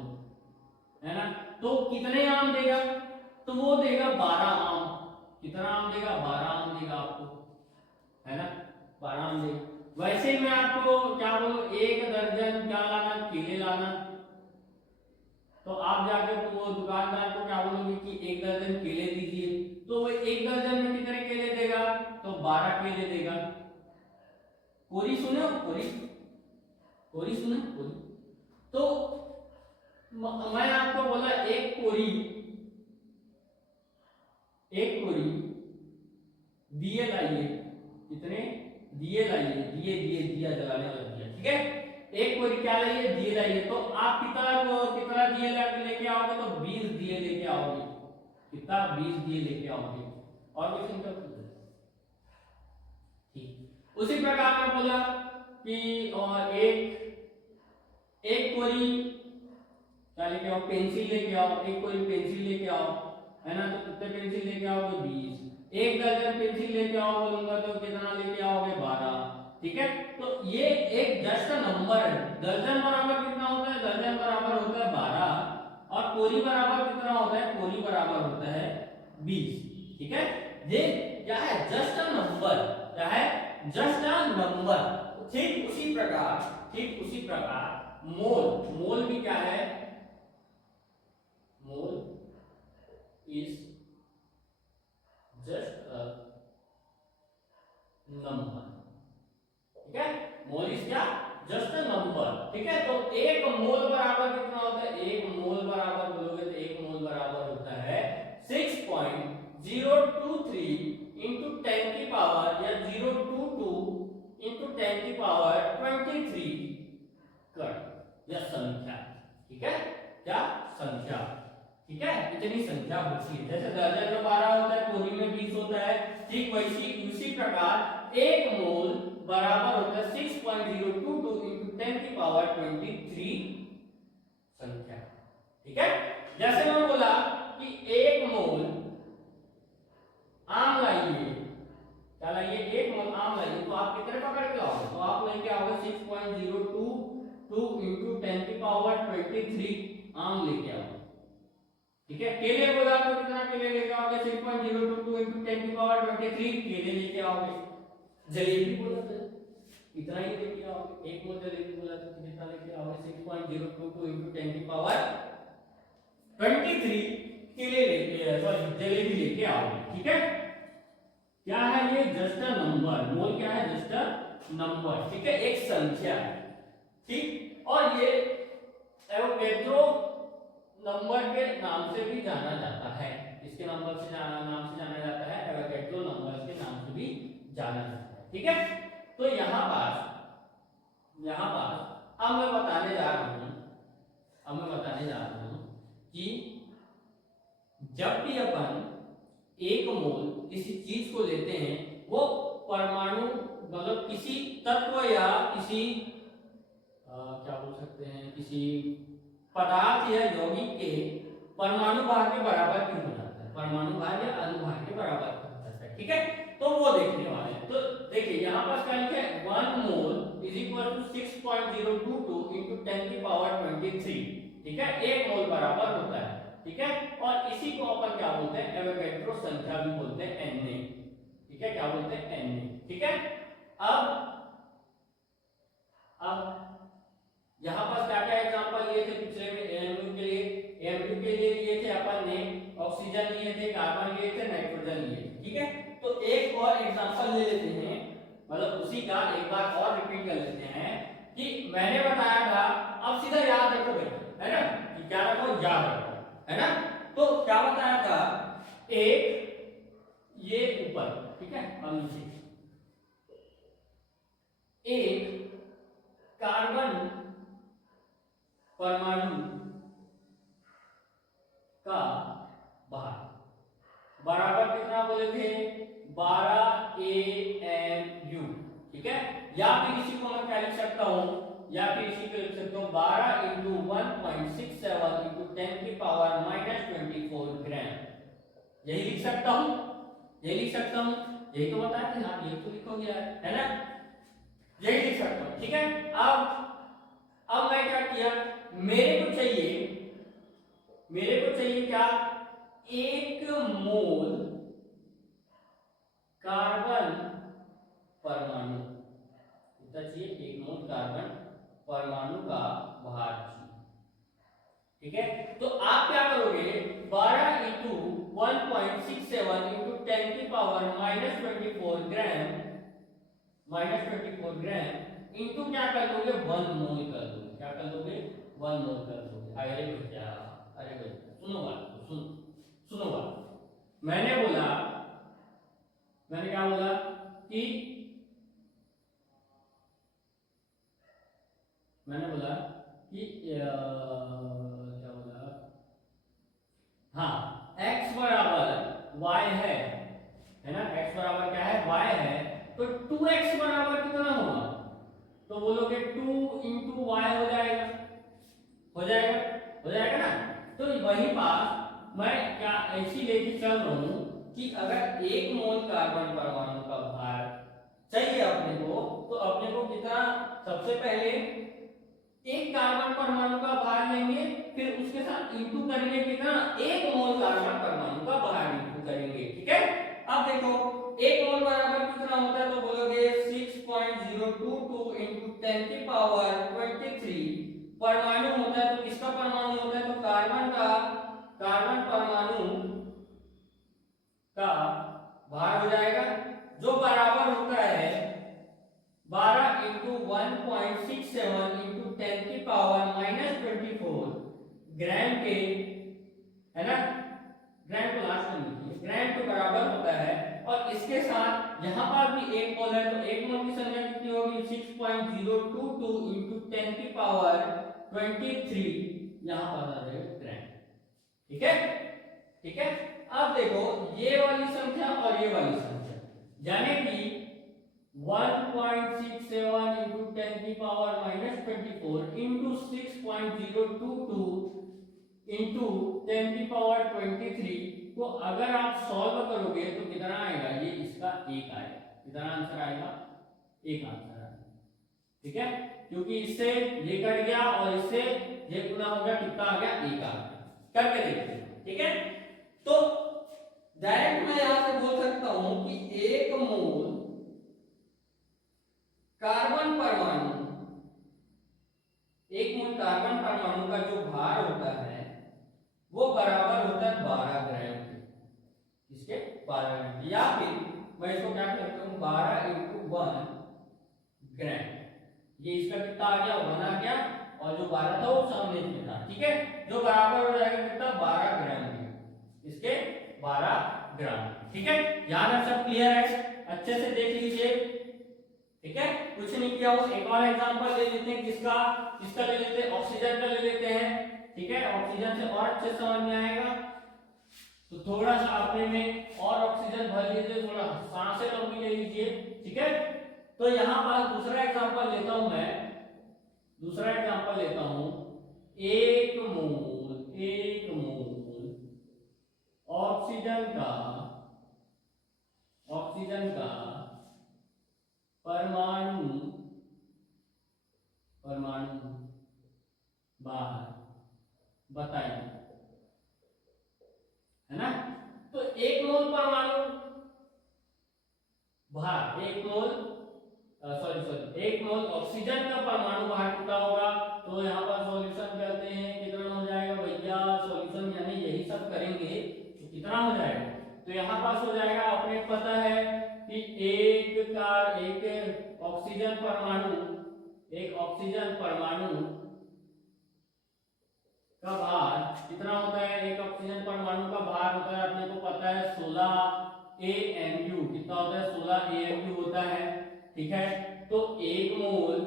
है ना। तो कितने आम देगा, तो वो देगा 12 आम। कितना आम देगा, 12 आम देगा आपको, है ना, 12 आम देगा। वैसे ही मैं आपको क्या बोलूं, एक दर्जन क्या लाना, केले लाना, तो आप जाकर तो वो दुकानदार को क्या बोलोगे कि एक दर्जन केले दीजिए, तो वो एक दर्जन में कितने केले देगा, तो 12 केले देगा। कोरी सुने हो, कोरी, कोरी सुने, कोरी। तो मैं आपको बोला एक कोरी दिए लाइए, कितने दिए लाइए, दिया जलाने वाला दिया, ठीक है। एक कोरी क्या लाइए, दिए लाइए, तो आप कितना दिए लेके आओगे, तो 20 दिए लेके आओगे, कितना, 20 दिए लेके आओगे। और कोई संख्या, ठीक। उसी प्रकार मैं बोला कि एक कोरी क्या लेके आओ, पेंसिल लेके आओ, एक कोरी पेंसिल लेके आओ, है ना, तो कितने पेंसिल लेके आओगे, 20। एक दर्जन पेंसिल लेके आओ बोलूंगा तो कितना लेके आओगे, 12, ठीक है। तो ये एक जस्ट नंबर है। दर्जन बराबर कितना होता है, दर्जन बराबर होता है 12, और कोरी बराबर कितना होता है, कोरी बराबर होता है 20, ठीक है। ये क्या है, जस्ट अ नंबर, क्या है, जस्ट अ नंबर। ठीक उसी प्रकार मोल भी क्या है, mole is just a number, ठीक है। मोल इज क्या, जस्ट अ नंबर, ठीक है। तो एक मोल बराबर कितना होता है, एक मोल बराबर बोलोगे तो एक मोल बराबर होता है 6.023 इंटू 10 की पावर, या 022 इंटू 10 की पावर 23 कट, या संख्या, ठीक है, क्या, संख्या, ठीक है। इतनी संख्या होती है, जैसे दर्जन में 12 होता है, कोरी में 20 होता है, ठीक वैसी उसी प्रकार एक मोल बराबर होता है 6.022 इंटू 10 की पावर 23 संख्या, ठीक है। जैसे मैं बोला कि एक मोल आम लाइए, क्या लाइए, एक मोल आम लाइए, तो आप कितने पकड़ के लाओगे, तो आप लेके आओगे 6.022 इंटू 10 की पावर 23 आम लेके आओगे, ठीक है। केले बोला तो कितना केले लेके आओगे, 6.022 इंटू 10 की पावर 23 केले लेके आओगे। जलेबी बोला तो इतना ही लेके आओगे, एक मोल जलेबी बोला तो कितना लेके आओगे, 6.022 इंटू 10 की पावर 23 केले लेके, सॉरी जलेबी लेके आओगे, ठीक है। क्या है ये, जस्ट अ नंबर, मोल क्या है, जस्ट अ नंबर, ठीक है, एक संख्या है, ठीक। और ये एवोगैड्रो नंबर के नाम से भी जाना जाता है, इसके नाम से जाना जाता है, एवोगैड्रो नंबर के नाम से भी जाना जाता है, ठीक है। तो यहाँ पर अब मैं बताने जा रहा हूँ कि जब भी अपन एक मोल किसी चीज को लेते हैं, वो परमाणु मतलब किसी तत्व या किसी क्या बोल सकते हैं, किसी पदार्थ या यौगिक के परमाणु भार के बराबर क्यों हो जाता है, परमाणु भार या अणुभार के बराबर क्यों हो जाता है, ठीक है। तो वो देखने वाले हैं। तो देखिए यहाँ पर क्या लिखा है, 1 mole is equal to 6.022 into 10 की पावर 23, ठीक है, 1 मोल बराबर होता है, ठीक है। और इसी को अपन क्या बोलते हैं, एवोगैड्रो संख्या भी बोलते हैं, Na, ठीक है, क्या बोलते हैं, Na, ठीक है। अब यहाँ पर क्या क्या एग्जांपल लिए थे पिछले में, एएमयू के लिए, एएमयू के लिए लिए थे अपन ने ऑक्सीजन लिए थे, कार्बन लिए थे, नाइट्रोजन लिए थे, ठीक है। तो एक और एग्जांपल ले लेते हैं, मतलब उसी का एक बार और रिपीट कर लेते हैं कि मैंने बताया था, अब सीधा याद रखो भाई, है ना, कि क्या रखो, याद रखो, है ना। तो क्या बताया था, एक ये ऊपर, ठीक है, अब नीचे, एक कार्बन परमाणु का भार बराबर कितना बोले थे, 12 AMU, ठीक है। या फिर इसी को मैं क्या लिख सकता हूं, या फिर इसी को लिख सकता हूं 12 इंटू 1.67 इंटू 10 की पावर -24 ग्राम, यही लिख सकता हूं, यही लिख सकता हूं, यही तो बताया था आप, यही तो लिखोगे यार, है ना, यही लिख सकता हूं, ठीक है। अब मैं क्या किया, मेरे को चाहिए क्या, 1 मोल कार्बन परमाणु, कितना चाहिए, 1 मोल कार्बन परमाणु का भार चाहिए, ठीक है। तो आप क्या करोगे, 12 इंटू 1.67 इंटू 10 की पावर -24 ग्राम, इंटू क्या कर दोगे, 1 मोल कर दोगे, क्या कर दोगे, 1 मोल कर दोगे। अरे भैया, अरे भैया सुनो बात, सुनो बात, मैंने क्या बोला कि मैंने बोला कि क्या बोला, हाँ, x बराबर y है ना, x बराबर क्या है, y है, तो 2x बराबर कितना होगा, तो बोलोगे 2 इंटू वाई हो जाएगा, ना। तो वही बात मैं क्या ऐसी लेके चल रहा हूं कि अगर 1 मोल कार्बन परमाणु का भार चाहिए अपने को, तो अपने को कितना, सबसे पहले एक कार्बन परमाणु का भार लेंगे, फिर उसके साथ इंटू करेंगे कितना, 1 मोल कार्बन परमाणु का भार इंटू करेंगे, ठीक है। अब देखो 1 मोल बराबर कितना होता है, तो बोलोगे 6.022 इंटू 10 की पावर 23 परमाणु होता है, तो किसका परमाणु होता है, तो कार्बन परमाणु का भार हो जाएगा, जो बराबर होता है 12 इंटू 1.67 इंटू 10 की पावर -24 ग्राम के, है ना, ग्राम को लास्ट में लिखिए, ग्राम के बराबर होता है। और इसके साथ यहाँ पर भी 1 मोल है, तो 1 मोल की संख्या कितनी होगी, 6.022 इंटू 10 की पावर 23, यहाँ पर आ जाएगा ग्राम, ठीक है, ठीक है। अब देखो ये वाली संख्या और ये वाली संख्या, यानी कि 1.67 इंटू 10 की पावर -24 इंटू 6.022 इंटू 10 की पावर 23 को अगर आप सॉल्व करोगे तो कितना आएगा, ये इसका 1 आएगा, कितना आंसर आएगा, 1 आंसर आएगा, ठीक है। क्योंकि इससे ये कट गया और इससे ये गुना हो गया, कितना आ गया, 1 आ गया, करके देखते हैं, ठीक है। तो डायरेक्ट मैं यहां से बोल सकता हूं कि 1 मोल कार्बन परमाणु, 1 मोल कार्बन परमाणु का जो भार होता है वो बराबर होता है 12 ग्राम के, इसके 12 ग्राम, या फिर मैं इसको क्या कर सकता हूँ, 12 इंटू 1 ग्राम, ये इसका कितना आ गया, 1 आ गया, और जो 12 था वो सामने में था, ठीक है, जो बराबर हो जाएगा कितना, 12 ग्राम के, इसके 12 ग्राम, ठीक है। यहाँ तक सब क्लियर है, अच्छे से देख लीजिए, ठीक है, कुछ नहीं किया हूं। एक और एग्जांपल ले लेते हैं, किसका ले लेते हैं, ऑक्सीजन का ले लेते हैं, ठीक है, ऑक्सीजन से और अच्छे समझ में आएगा। तो थोड़ा सा अपने में और ऑक्सीजन भर लीजिए, थोड़ा सांसें लंबी ले लीजिए, ठीक है। तो यहाँ पर दूसरा एग्जांपल लेता हूं मैं, एक मोल ऑक्सीजन का परमाणु बाहर बताइए, है ना। तो 1 मोल परमाणु भार, 1 मोल सॉरी 1 मोल ऑक्सीजन का परमाणु भार कितना होगा। तो यहाँ पर सॉल्यूशन करते हैं, कितना हो जाएगा भैया सॉल्यूशन, यानी यही सब करेंगे तो कितना हो जाएगा। तो यहाँ पास हो जाएगा, अपने पता है कि एक ऑक्सीजन परमाणु, एक ऑक्सीजन परमाणु का भार कितना होता है। एक ऑक्सीजन परमाणु का भार होता है, अपने को पता है 16 AMU। कितना होता है, 16 AMU होता है, ठीक है। तो 1 मोल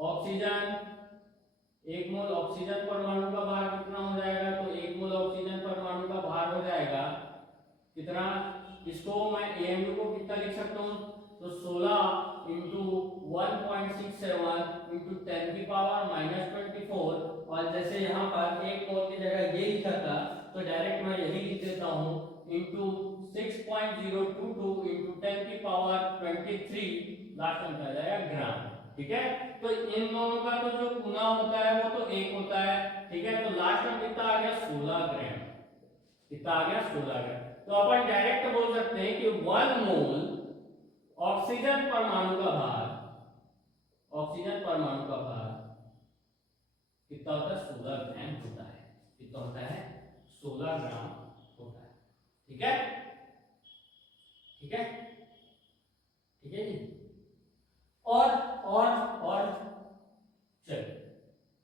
ऑक्सीजन, 1 मोल ऑक्सीजन परमाणु का भार कितना हो जाएगा। तो 1 मोल ऑक्सीजन परमाणु का भार हो जाएगा कितना। इसको मैं AMU को कितना लिख सकता हूँ, तो 16 इंटू 1.67 इंटू 10 की पावर -24। और जैसे यहाँ पर 1 मोल की जगह ये लिखा था, तो डायरेक्ट मैं यही लिख देता हूँ इंटू 6.022 इंटू 10 की पावर 23, लास्ट में आ जाएगा ग्राम, ठीक है। तो इन दोनों का तो जो गुना होता है वो तो 1 होता है, ठीक है। तो लास्ट में कितना आ गया 16 ग्राम, कितना आ गया 16 ग्राम। तो अपन डायरेक्ट बोल सकते हैं कि 1 मोल ऑक्सीजन परमाणु का भार, ऑक्सीजन परमाणु का भार कितना होता है 16 ग्राम होता है। कितना होता है 16 ग्राम होता है, ठीक है, ठीक है, ठीक है जी। और चलिए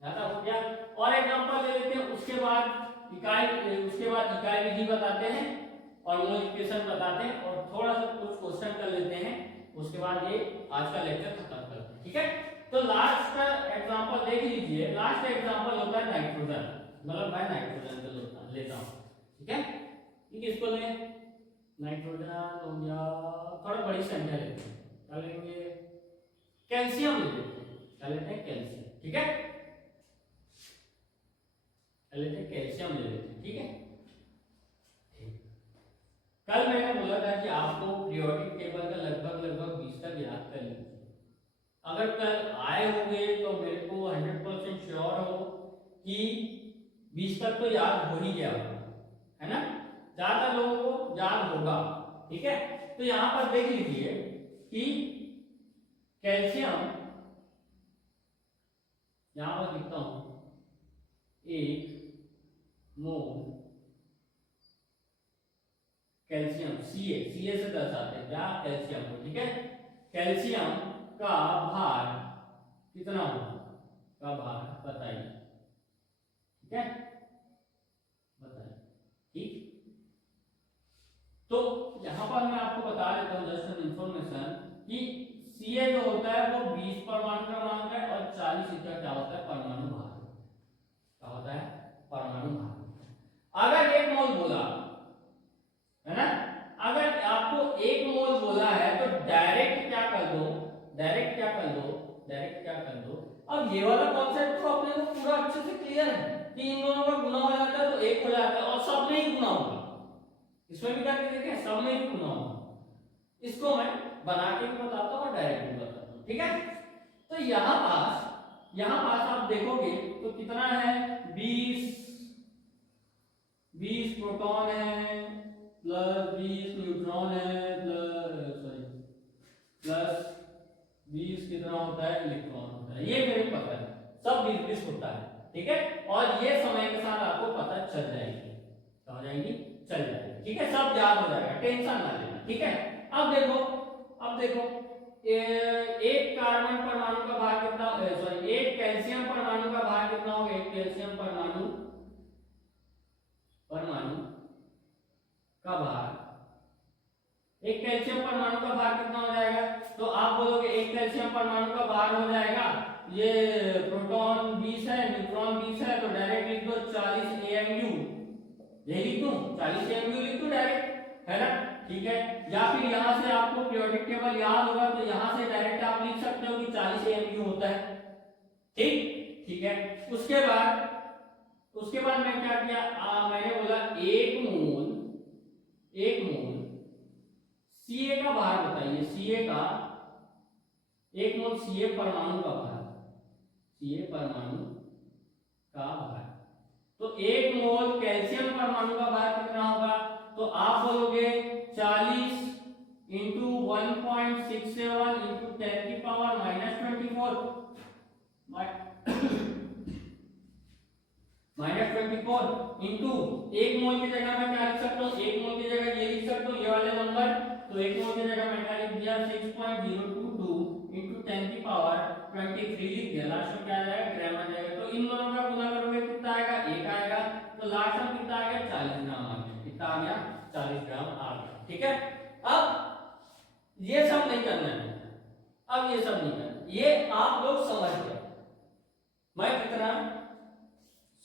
ज्यादा हो गया, और एग्जांपल ले लेते हैं, उसके बाद इकाई विधि बताते हैं और मोलिफिकेशन बताते हैं और थोड़ा सा कुछ क्वेश्चन कर लेते हैं, उसके बाद ये आज का लेक्चर खत्म करते हैं, ठीक है। तो लास्ट एग्जांपल देख लीजिए, लास्ट एग्जांपल होता है नाइट्रोजन, मतलब मैं नाइट्रोजन का लेता हूं, ठीक है। ठीक है, इसको ले नाइट्रोजन हो गया, थोड़ा बड़ी संख्या लेते हैं, क्या लेंगे कैल्शियम ले लेते हैं, क्या लेते हैं कैल्शियम, ठीक है, लेते हैं कैल्शियम ले लेते हैं, ठीक है। कल मैंने बोला था कि आपको पीरियोडिक टेबल का लगभग 20 तक याद कर लीजिए। अगर कल आए होंगे तो मेरे को 100% श्योर हो कि 20 तक तो याद हो ही गया होगा, है ना। ज्यादा लोगों को याद होगा, ठीक है। तो यहां पर देख लीजिए कि कैल्शियम, यहां पर लिखता हूं 1 मोल कैल्शियम, सीए से दर्शाते हैं क्या, कैल्शियम को, ठीक है। कैल्शियम का भार कितना होगा, का भार बताइए, ठीक है, बताइए, ठीक। तो यहां पर मैं आपको बता देता हूं जस्ट एन इंफॉर्मेशन कि सीए जो होता है वो 20 परमाणु क्रमांक है और 40 इसका क्या होता है परमाणु भार, क्या होता है परमाणु भार। अगर 1 मोल बोला है ना, अगर आपको 1 मोल बोला है तो डायरेक्ट क्या कर दो, डायरेक्ट क्या कर दो। अब ये वाला कॉन्सेप्ट तो अपने को पूरा अच्छे से क्लियर है कि इन दोनों का गुना हो जाता है तो 1 हो जाता है और सब में ही गुना होगा, इसमें भी करके देखें, सब में ही गुना होगा। इसको मैं बना के भी बताता हूँ और डायरेक्ट भी बताता हूँ, ठीक है। तो यहाँ पास आप देखोगे तो कितना है 20 प्रोटॉन है प्लस 20 न्यूट्रॉन है प्लस 20 कितना होता है इलेक्ट्रॉन होता है, ये मेरे को पता है, सब 20 होता है, ठीक है। और ये समय के साथ आपको पता चल जाएगी, क्या हो जाएगी, चल जाएगी, ठीक है, सब याद हो जाएगा, टेंशन ना लेना, ठीक है। अब देखो एक कार्बन परमाणु का भार कितना, सॉरी एक कैल्शियम परमाणु का भार कितना होगा, एक कैल्शियम परमाणु का भार, एक कैल्शियम परमाणु का भार कितना हो जाएगा। तो आप बोलोगे एक कैल्शियम परमाणु का भार हो जाएगा, ये प्रोटॉन 20 है न्यूट्रॉन 20 है, तो डायरेक्ट लिख दो 40 AMU, ये लिख दूं 40 AMU लिख दूं डायरेक्ट, है ना, ठीक है। या फिर यहां से आपको पीरियोडिक टेबल याद होगा तो यहां से डायरेक्ट आप लिख सकते हो कि 40 AMU होता है, ठीक है। उसके बाद मैं क्या किया, मैंने बोला 1 मोल सीए का भार बताइए, सीए का 1 मोल सीए परमाणु का भार, ये परमाणु का भार। तो 1 मोल कैल्शियम परमाणु का भार कितना होगा? तो आप बोलोगे 40 इंटू 1.67 इंटू 10 की पावर -24 -24 इंटू 1 मोल की जगह मैं क्या लिख सकता हूँ? 1 मोल की जगह ये लिख सकता हूँ, ये वाले नंबर। तो 1 मोल की जगह मैं क्या लिख दिया? 6.022 इंटू 10 की पावर 23 लिख दिया। लास्ट में क्या आ जाएगा? ग्राम आ जाएगा। तो इन दोनों का गुना करोगे कितना आएगा? 1 आएगा। तो लास्ट में कितना आ गया? 40 ग्राम आ गया। कितना आ गया? 40 ग्राम आ गया। ठीक है। अब ये सब नहीं करना है, अब ये सब नहीं करना, ये आप लोग समझ गए मैं कितना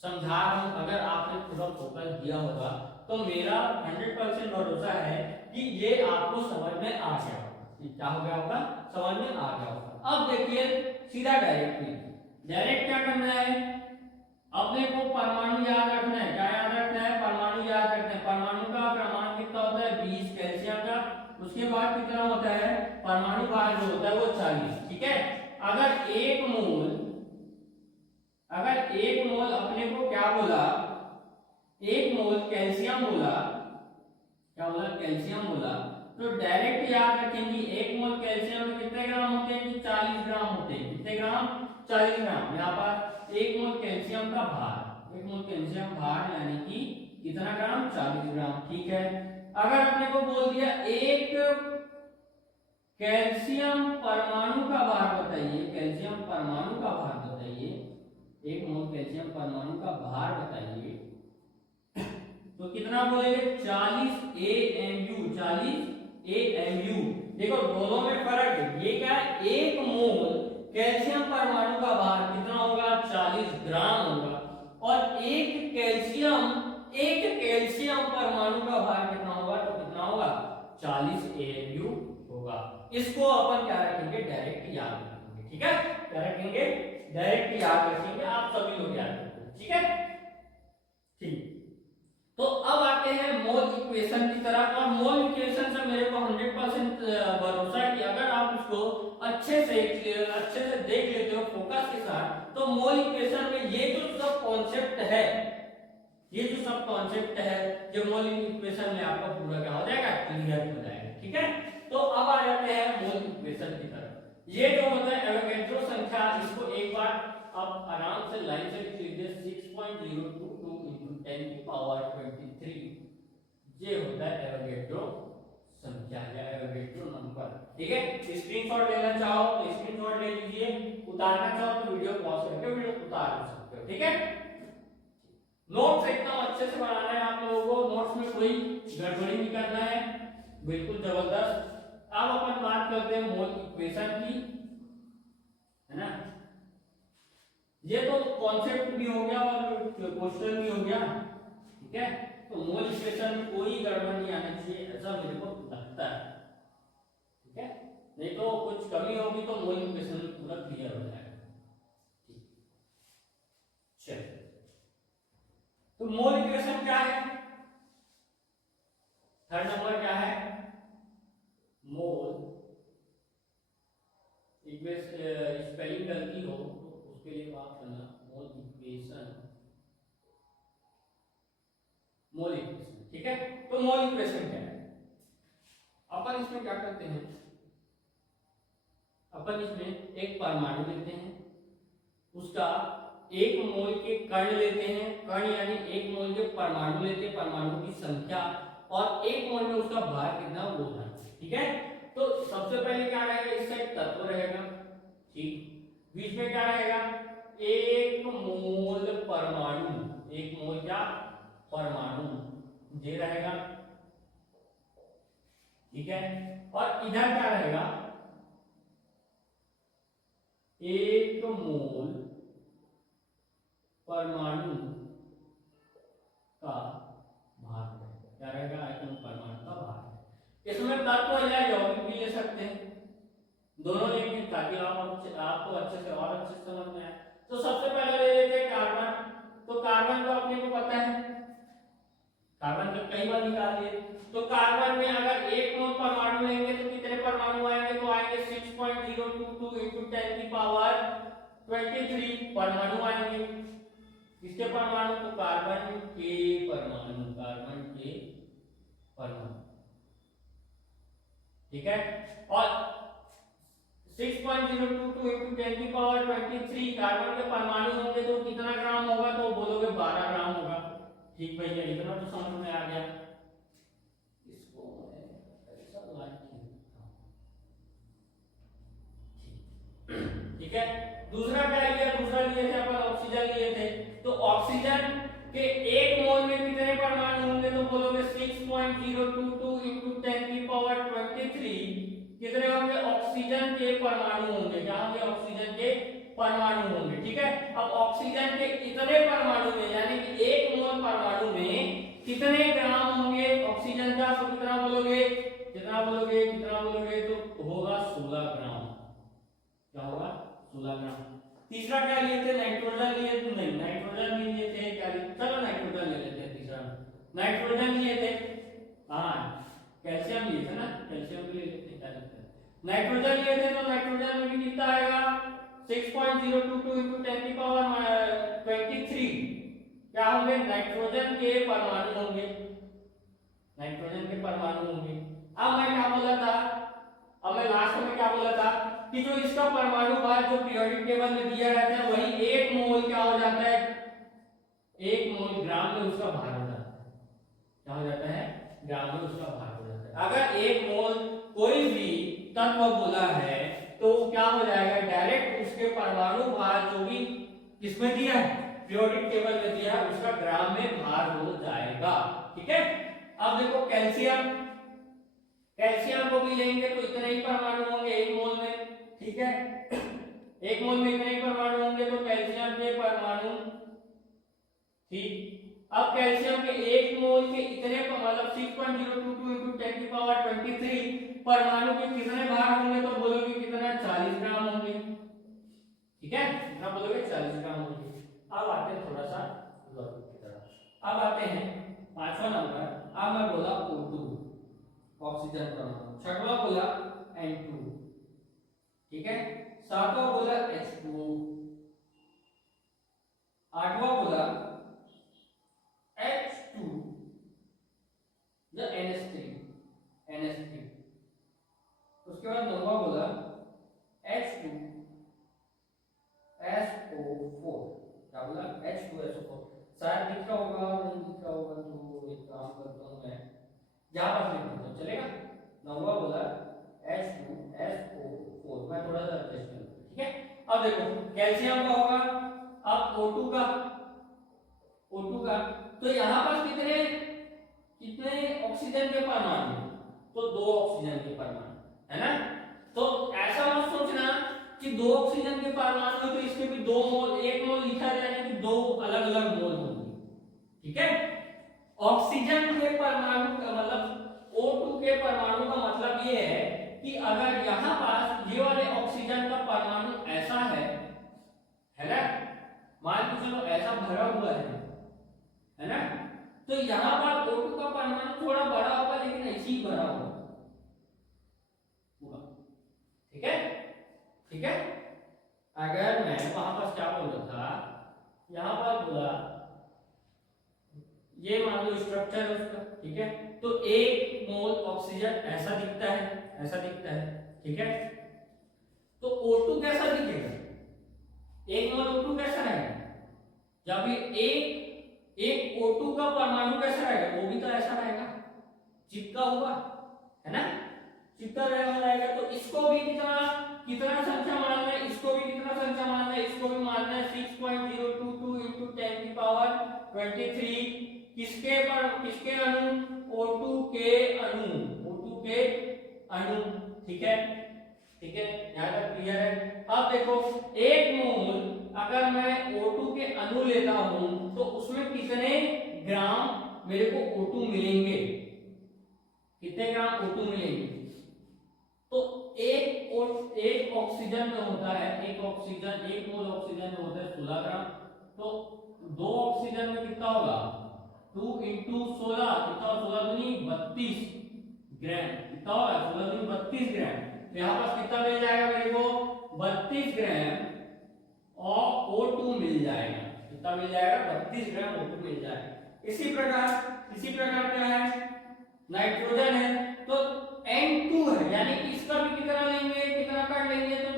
समझा रहा हूं। अगर आपने पूरा फोकस दिया होगा तो मेरा 100% भरोसा है कि ये आपको समझ में आ गया होगा। क्या हो गया होगा? समझ में आ गया होगा। अब देखिए सीधा डायरेक्ट क्या करना है? अपने को परमाणु याद रखना है। क्या याद रखना है? परमाणु याद रखना है। परमाणु का क्रमांक कितना होता है? 20 कैल्शियम का। उसके बाद कितना होता है? परमाणु भार जो होता है वो 40। ठीक है। अगर एक मोल अपने को क्या बोला? 1 मोल कैल्शियम बोला। क्या बोला? कैल्शियम बोला। तो डायरेक्ट याद रखेंगे 1 मोल कैल्शियम में कितने ग्राम होते हैं? 40 ग्राम होते हैं। कितने ग्राम? 40 ग्राम। यहाँ पर 1 मोल कैल्शियम का भार, 1 मोल कैल्शियम भार यानी कि कितना ग्राम? 40 ग्राम। ठीक है। अगर अपने को बोल दिया एक कैल्शियम परमाणु का भार बताइए, कैल्शियम परमाणु का भार बताइए, 1 मोल कैल्शियम परमाणु का भार बताइए, तो कितना बोलेंगे? 40 AMU। 40 AMU। देखो दोनों में फर्क है। ये क्या है? 1 मोल कैल्शियम परमाणु का भार कितना होगा? 40 ग्राम होगा। और एक कैल्शियम परमाणु का भार कितना होगा? तो कितना होगा? 40 AMU होगा। इसको अपन क्या रखेंगे? डायरेक्ट याद रखेंगे। ठीक है। क्या रखेंगे? डायरेक्ट याद रखेंगे। आप सभी लोग याद रखेंगे। ठीक है। ठीक। तो अब आते हैं मोल इक्वेशन की तरफ। और मोल इक्वेशन से मेरे को 100% भरोसा है कि अगर आप इसको अच्छे से देख लेते हो फोकस के साथ, तो मोल इक्वेशन में ये जो सब कॉन्सेप्ट है, जो मोल इक्वेशन में आपका पूरा क्या हो जाएगा? क्लियर हो जाएगा। ठीक है। तो अब आ जाते हैं मोल इक्वेशन की तरफ। ये जो होता है एवोगैड्रो संख्या, इसको एक बार आप आराम से लाइन से लिख लीजिए। 6.022 into 10 की पावर 23 ये होता है एवोगैड्रो संख्या या एवोगैड्रो नंबर। ठीक है। स्क्रीनशॉट लेना चाहो तो स्क्रीनशॉट ले लीजिए, उतारना चाहो तो वीडियो पॉज करके वीडियो उतार सकते हो। ठीक है। नोट्स एकदम अच्छे से बनाना है आप लोगों को, नोट्स में कोई गड़बड़ी नहीं करना है, बिल्कुल जबरदस्त। अब अपन बात करते हैं मोल इक्वेशन की, है ना। ये तो कॉन्सेप्ट भी हो गया और क्वेश्चन भी हो गया। ठीक है। तो मोल इक्वेशन में कोई गड़बड़ नहीं आनी चाहिए, ऐसा मेरे को लगता है। ठीक है। नहीं तो कुछ कमी होगी तो मोल इक्वेशन पूरा क्लियर हो जाएगा। चलिए, तो मोल इक्वेशन क्या है? थर्ड नंबर क्या है? मोल इक्वेशन स्पेलिंग गलती हो तो उसके लिए बात करना। मोल इक्वेशन, ठीक है। तो मोल इक्वेशन क्या है? अपन इसमें क्या करते हैं? अपन इसमें एक परमाणु लेते हैं, उसका 1 मोल के कण लेते हैं, कण यानी 1 मोल के परमाणु लेते हैं, परमाणु की संख्या, और 1 मोल में उसका भार कितना वो है। ठीक है। तो सबसे पहले क्या रहेगा? इस साइड तत्व रहेगा। ठीक। बीच में क्या रहेगा? 1 मोल परमाणु, 1 मोल क्या? परमाणु ये रहेगा। ठीक है। और इधर क्या रहेगा? 1 मोल परमाणु का भार। क्या रहेगा? आयतन परमाणु का भार। इसमें तत्व या यौगिक भी ले सकते हैं, दोनों लेंगे ताकि आपको अच्छे से और अच्छे से समझ में आए। तो सबसे पहले ले लेते हैं कार्बन। तो कार्बन को अपने को पता है, कार्बन को कई बार निकाल लिए। तो कार्बन में अगर 1 मोल परमाणु लेंगे तो कितने परमाणु आएंगे? तो आएंगे 6.022 into 10 की पावर 23 परमाणु आएंगे। किसके परमाणु? तो कार्बन के परमाणु, कार्बन के परमाणु, ठीक है। और 6.022 into 10 की पावर 23 कार्बन के परमाणु होंगे तो कितना ग्राम होगा? तो बोलोगे 12 ग्राम होगा। ठीक भैया, इतना तो समझ में आ गया। इसको मैं ऐसा लाइन खींचता हूं, ठीक है। दूसरा क्या लिया? दूसरा लिए थे अपन ऑक्सीजन लिए थे। तो ऑक्सीजन के 1 मोल में कितने परमाणु होंगे? तो बोलोगे 6.022 into 10 की पावर 23 कितने होंगे? ऑक्सीजन के परमाणु होंगे। क्या होंगे? ऑक्सीजन के परमाणु होंगे, ठीक है। अब ऑक्सीजन के इतने परमाणु में यानी कि 1 मोल परमाणु में कितने ग्राम होंगे ऑक्सीजन का? तो कितना बोलोगे? कितना बोलोगे? कितना बोलोगे? तो होगा 16 ग्राम। क्या होगा? 16 ग्राम। तीसरा क्या लिए थे? नाइट्रोजन लिए थे। नहीं, नाइट्रोजन नहीं लिए थे। क्या लिए? चलो नाइट्रोजन ले लेते हैं। तीसरा नाइट्रोजन लिए थे, हाँ कैल्शियम लिए थे ना, कैल्शियम भी ले लेते हैं। नाइट्रोजन लिए थे तो नाइट्रोजन में भी कितना आएगा? 6.022 into 10 की पावर 23 क्या होंगे? नाइट्रोजन के परमाणु होंगे, नाइट्रोजन के परमाणु होंगे। अब मैं क्या बोला था? अब मैं लास्ट में क्या बोला था कि जो इसका परमाणु भार जो पीरियोडिक टेबल में दिया रहता है वही 1 मोल क्या हो जाता है? 1 मोल ग्राम में उसका भार हो जाता है। क्या हो जाता है? ग्राम में उसका भार हो जाता है। अगर 1 मोल कोई भी तत्व बोला है तो क्या हो जाएगा? डायरेक्ट उसके परमाणु भार जो भी किसमें दिया है? पीरियोडिक टेबल में दिया है, उसका ग्राम में भार हो जाएगा, ठीक है। अब देखो कैल्शियम, कैल्शियम को भी लेंगे तो इतने ही परमाणु होंगे 1 मोल में, ठीक है। 1 मोल में इतने ही परमाणु होंगे तो कैल्शियम के परमाणु, ठीक। अब कैल्शियम के 1 मोल के इतने मतलब 6.022 into 10 की पावर 23 परमाणु के कितने भार होंगे? तो बोलोगे कितना? 40 ग्राम होंगे, ठीक है। कितना बोलोगे? 40 ग्राम होंगे। अब आते हैं थोड़ा सा लॉजिक की तरफ। अब आते हैं 5वां नंबर। अब मैं बोला O2 ऑक्सीजन परमाणु, 6वां बोला N2, ठीक है। 7वां बोला H2O, 8वां बोला H2 या NH3, उसके बाद 9वां बोला H2SO4। क्या बोला? H2SO4। शायद दिख रहा होगा, नहीं दिख रहा होगा तो एक काम करता हूं मैं यहां पर लिख देता हूं, चलेगा। 9वां बोला H2SO4, मैं थोड़ा सा एडजस्ट कर लूंगा, ठीक है। अब देखो कैल्शियम का होगा, अब O2 का तो यहां पर कितने कितने ऑक्सीजन के परमाणु? तो 2 ऑक्सीजन के परमाणु, है ना। तो ऐसा मत सोचना कि 2 ऑक्सीजन के परमाणु है तो इसके भी 2 मोल, 1 मोल लिखा जाए कि 2 अलग अलग मोल होंगे, ठीक है। ऑक्सीजन के परमाणु का मतलब O2 के परमाणु का मतलब ये है कि अगर यहां पास ये वाले ऑक्सीजन का परमाणु ऐसा है ना, मान के चलो ऐसा भरा हुआ है ना, तो यहां पर O2 का परमाणु थोड़ा बड़ा होगा लेकिन ऐसे ही भरा होगा, ठीक है, ठीक है। अगर मैं वहां पर क्या बोल रहा था, यहां पर बोला ये मान लो स्ट्रक्चर है उसका, ठीक है। तो 1 मोल ऑक्सीजन ऐसा दिखता है, ठीक है। तो O2 कैसा दिखेगा? 1 मोल O2 कैसा रहेगा? जब ये एक O2 का परमाणु कैसा रहेगा? वो भी तो ऐसा रहेगा, चिपका हुआ, है ना, चिपका रहेगा। तो इसको भी कितना संख्या मानना है? इसको भी कितना संख्या मानना है? इसको भी मानना है 6.022 into 10 की पावर 23 किसके अणु? O2 के अणु, ठीक है, ठीक है। यहां तक क्लियर है। अब देखो 1 मोल अगर मैं O2 के अणु लेता हूं तो उसमें कितने ग्राम मेरे को O2 मिलेंगे? कितने ग्राम O2 मिलेंगे? तो एक ऑक्सीजन में होता है, 1 मोल ऑक्सीजन में होता है 16 ग्राम। तो 2 ऑक्सीजन में कितना होगा? 2 into 16 कितना? 16 दूनी 32 ग्राम। कितना होगा? 16 दूनी 32 ग्राम। तो यहाँ पास कितना मिल जाएगा मेरे को? 32 ग्राम और O2 मिल जाएगा। कितना मिल जाएगा? 32 ग्राम O2 मिल जाएगा। इसी प्रकार क्या है, नाइट्रोजन है तो N2 है, यानी कि इसका भी कितना लेंगे, कितना कर लेंगे, तो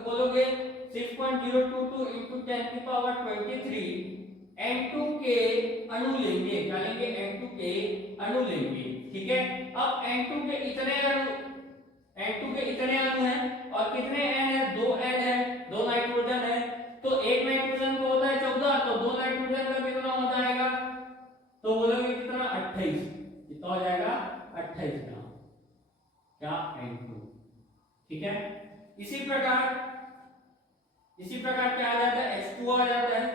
बोलोगे 6.022 into 10 की पावर 23 N2 के अणु लेंगे। क्या लेंगे? N2 के अणु लेंगे। ठीक है, अब N2 के इतने अणु हैं और कितने N है? 2 N है, 2 नाइट्रोजन है, तो एक नाइट्रोजन को होता है 14, तो 2 नाइट्रोजन का कितना हो जाएगा? तो बोलोगे कितना? 28। कितना हो जाएगा? 28 ग्राम। क्या? N2। ठीक है, इसी प्रकार क्या आ जाता है? H2O आ जाता है।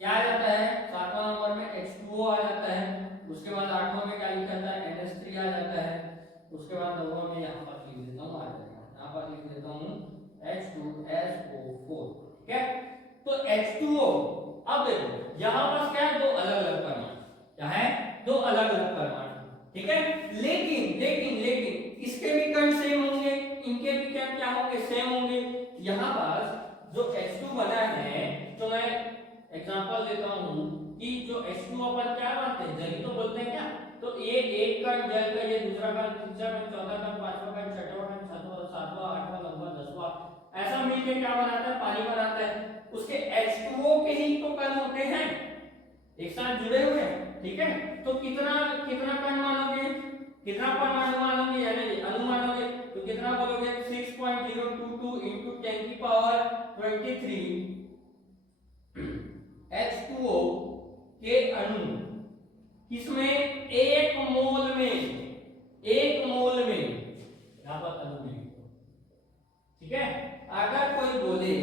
क्या आ जाता है? 7वां नंबर में H2O आ जाता है। उसके बाद 8वां में क्या लिखा जाता है? NH3 आ जाता है। उसके बाद 9वां में यहाँ पर लिख देता हूँ, आ जाएगा, यहाँ पर लिख देता हूँ H2SO4। ठीक है, तो H2O, अब देखो यहाँ पर क्या है? दो अलग अलग परमाणु। क्या है? दो अलग अलग परमाणु। ठीक है, लेकिन लेकिन लेकिन इसके भी कण सेम होंगे, इनके भी कण क्या होंगे? सेम होंगे। यहाँ पर जो H2 बना है, तो मैं एग्जांपल देता हूँ कि जो H2 अपन क्या मानते हैं? जल ही तो बोलते हैं क्या? तो ये एक कण जल का, ये दूसरा कण, तीसरा कण, चौथा कण, पांचवा कण, छठवां कण, सातवां, आठवां, नौवां, 10वां, ऐसा मिलके क्या बनाता है? पानी बनाता है। उसके H2O के ही तो कण होते हैं, एक साथ जुड़े हुए हैं। ठीक है, तो कितना कितना कण मानोगे, कितना परमाणु मानोगे, यानी अणु मानोगे, तो कितना बोलोगे? 6.022 into 10 की पावर 23 H2O के अणु, किसमें? एक मोल में यहां पर अणु में। ठीक है, अगर कोई बोले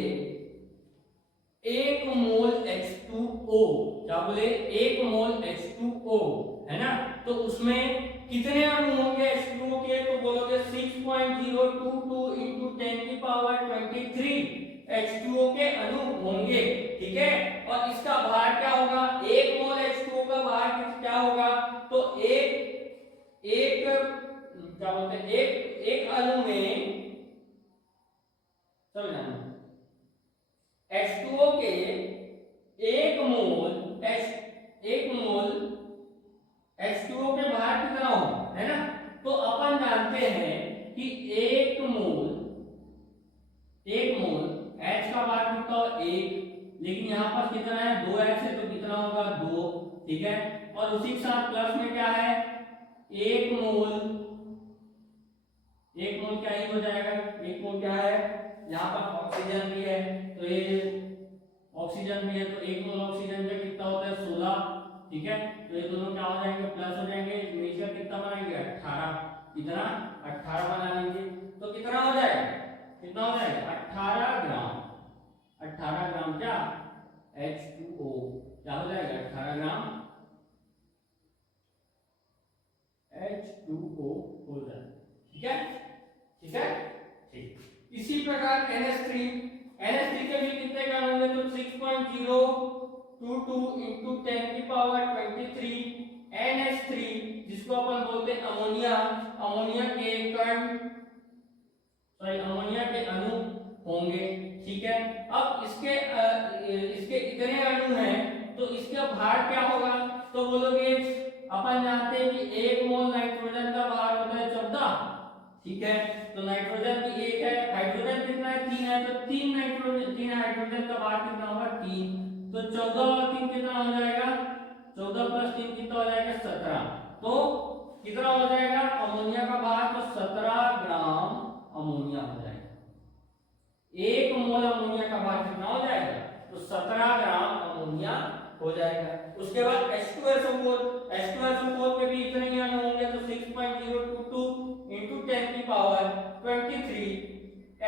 1 मोल H2O, क्या बोले? 1 मोल H2O है ना, तो उसमें कितने अणु होंगे H2O के? तो बोलोगे 6.022 into 10 की पावर 23 H2O के अणु होंगे। ठीक है, और इसका भार क्या होगा? 1 मोल H2O का भार क्या होगा? तो एक क्या बोलते हैं, एक अणु में, समझना, H2O के 1 मोल H2O के भार कितना होगा, है ना? तो अपन जानते हैं कि 1 मोल H का भार कितना होगा? 1, लेकिन यहाँ पर कितना है? 2H है, तो कितना होगा? 2। ठीक है, और उसी के साथ प्लस में क्या है? 1 मोल क्या ही हो जाएगा? 1 मोल क्या है? यहाँ पर ऑक्सीजन भी है, तो ये ऑक्सीजन भी है, तो 1 मोल ऑक्सीजन में कितना होता है? 16। ठीक है, तो ये दोनों क्या हो जाएंगे? प्लस हो जाएंगे। मिलकर कितना बनाएंगे? 18। कितना? 18 बना लेंगे, तो कितना हो जाएगा? कितना हो जाएगा? 18 ग्राम। 18 ग्राम क्या? H2O क्या हो जाएगा? 18 ग्राम H2O हो जाएगा। ठीक है, ठीक है, ठीक। इसी प्रकार NH3 के भी कितने कण होंगे? तो 6.022 into 10 की पावर 23 NH3, जिसको अपन बोलते हैं अमोनिया के अणु होंगे। ठीक है, अब इसके इतने अणु हैं, तो इसका भार क्या होगा? तो बोलोगे, अपन जानते हैं कि 1 मोल नाइट्रोजन का भार होता है 14। ठीक है, तो नाइट्रोजन की 1 है, हाइड्रोजन कितना है? 3 है, तो 3 हाइड्रोजन का भार कितना होगा? 3। तो 14 और 3 कितना हो जाएगा? 14 प्लस 3 कितना हो जाएगा? 17। तो कितना हो जाएगा अमोनिया का भार? तो 17 ग्राम अमोनिया हो जाएगा। 1 मोल अमोनिया का भार कितना हो जाएगा? तो 17 ग्राम अमोनिया हो जाएगा। उसके बाद H2SO4 पे भी इतने ही अणु होंगे, तो 6.022 into 10 की पावर 23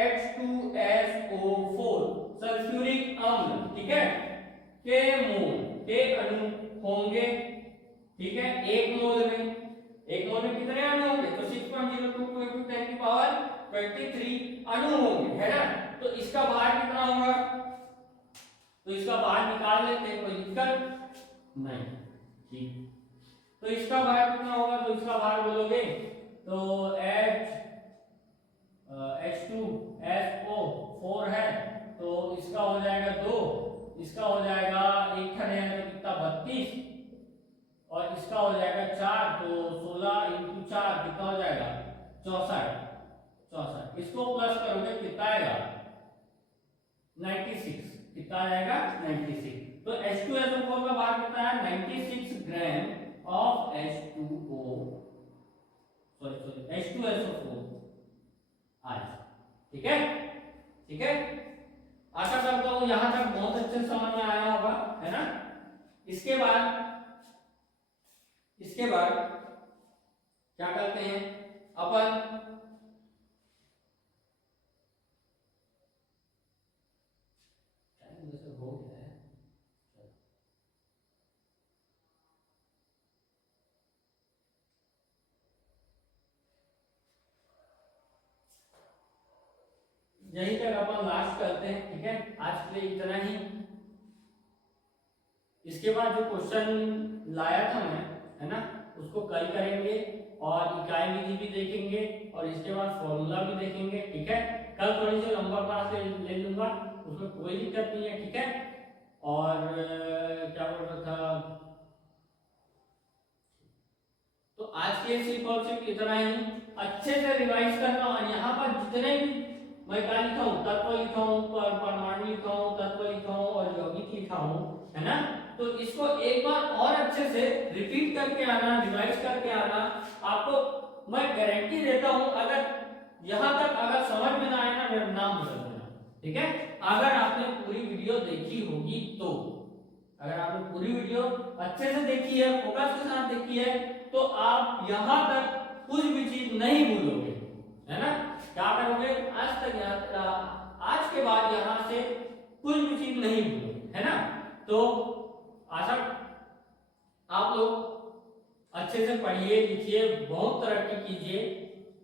H2SO4 सल्फ्यूरिक अम्ल। ठीक है, के अणु होंगे। ठीक है, 1 मोल में कितने अणु होंगे? तो 6.022 into 10 की पावर 23 अणु होंगे, है ना? तो इसका भार कितना होगा? तो इसका भार निकाल लेते हैं, कोई दिक्कत नहीं। ठीक, तो इसका भार कितना होगा? तो इसका भार बोलोगे तो H2SO4 है, तो इसका 64, 64 इसको प्लस करोगे कितना आएगा 96, कितना आएगा 96। तो H2SO4 का भार कितना है 96 gram of H2O sorry H2SO4 आया। ठीक है, ठीक है, आशा करता हूं यहां तक बहुत अच्छे से समझ में आया होगा, है ना। इसके बाद क्या करते हैं अपन, हो गया है यहीं तक अपन लास्ट करते हैं। ठीक है, आज के लिए इतना ही। इसके बाद जो क्वेश्चन लाया था मैं, है ना, उसको कल करेंगे और इकाई विधि भी देखेंगे और इसके बाद फॉर्मूला भी देखेंगे। ठीक है, कल थोड़ी सी लंबा क्लास ले लूंगा, उसमें कोई दिक्कत नहीं है। ठीक है, और क्या बोल रहा था, तो आज के सिर्फ और सिर्फ इतना ही। अच्छे से रिवाइज करना और यहाँ पर जितने भी मैं क्या लिखा हूँ, तत्व लिखा हूँ, परमाणु लिखा हूँ, तत्व लिखा हूँ और यौगिक लिखा हूँ, है ना, तो इसको एक बार और अच्छे से रिपीट करके आना, रिवाइज करके आना। आपको मैं गारंटी देता हूँ अगर यहाँ तक अगर समझ में ना आए ना, मेरा नाम बदल देना। ठीक है, अगर आपने पूरी वीडियो देखी होगी तो, अगर आपने पूरी वीडियो अच्छे से देखी है, फोकस के साथ देखी है, तो आप यहाँ तक कुछ भी चीज नहीं भूलोगे, है ना। क्या करोगे, आज तक आज के बाद यहाँ से कुछ भी चीज नहीं भूलोगे, है ना। तो आशा आप लोग अच्छे से पढ़िए लिखिए, बहुत तरक्की कीजिए।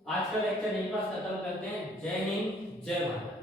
आज का लेक्चर यहीं पर खत्म करते हैं। जय हिंद, जय भारत।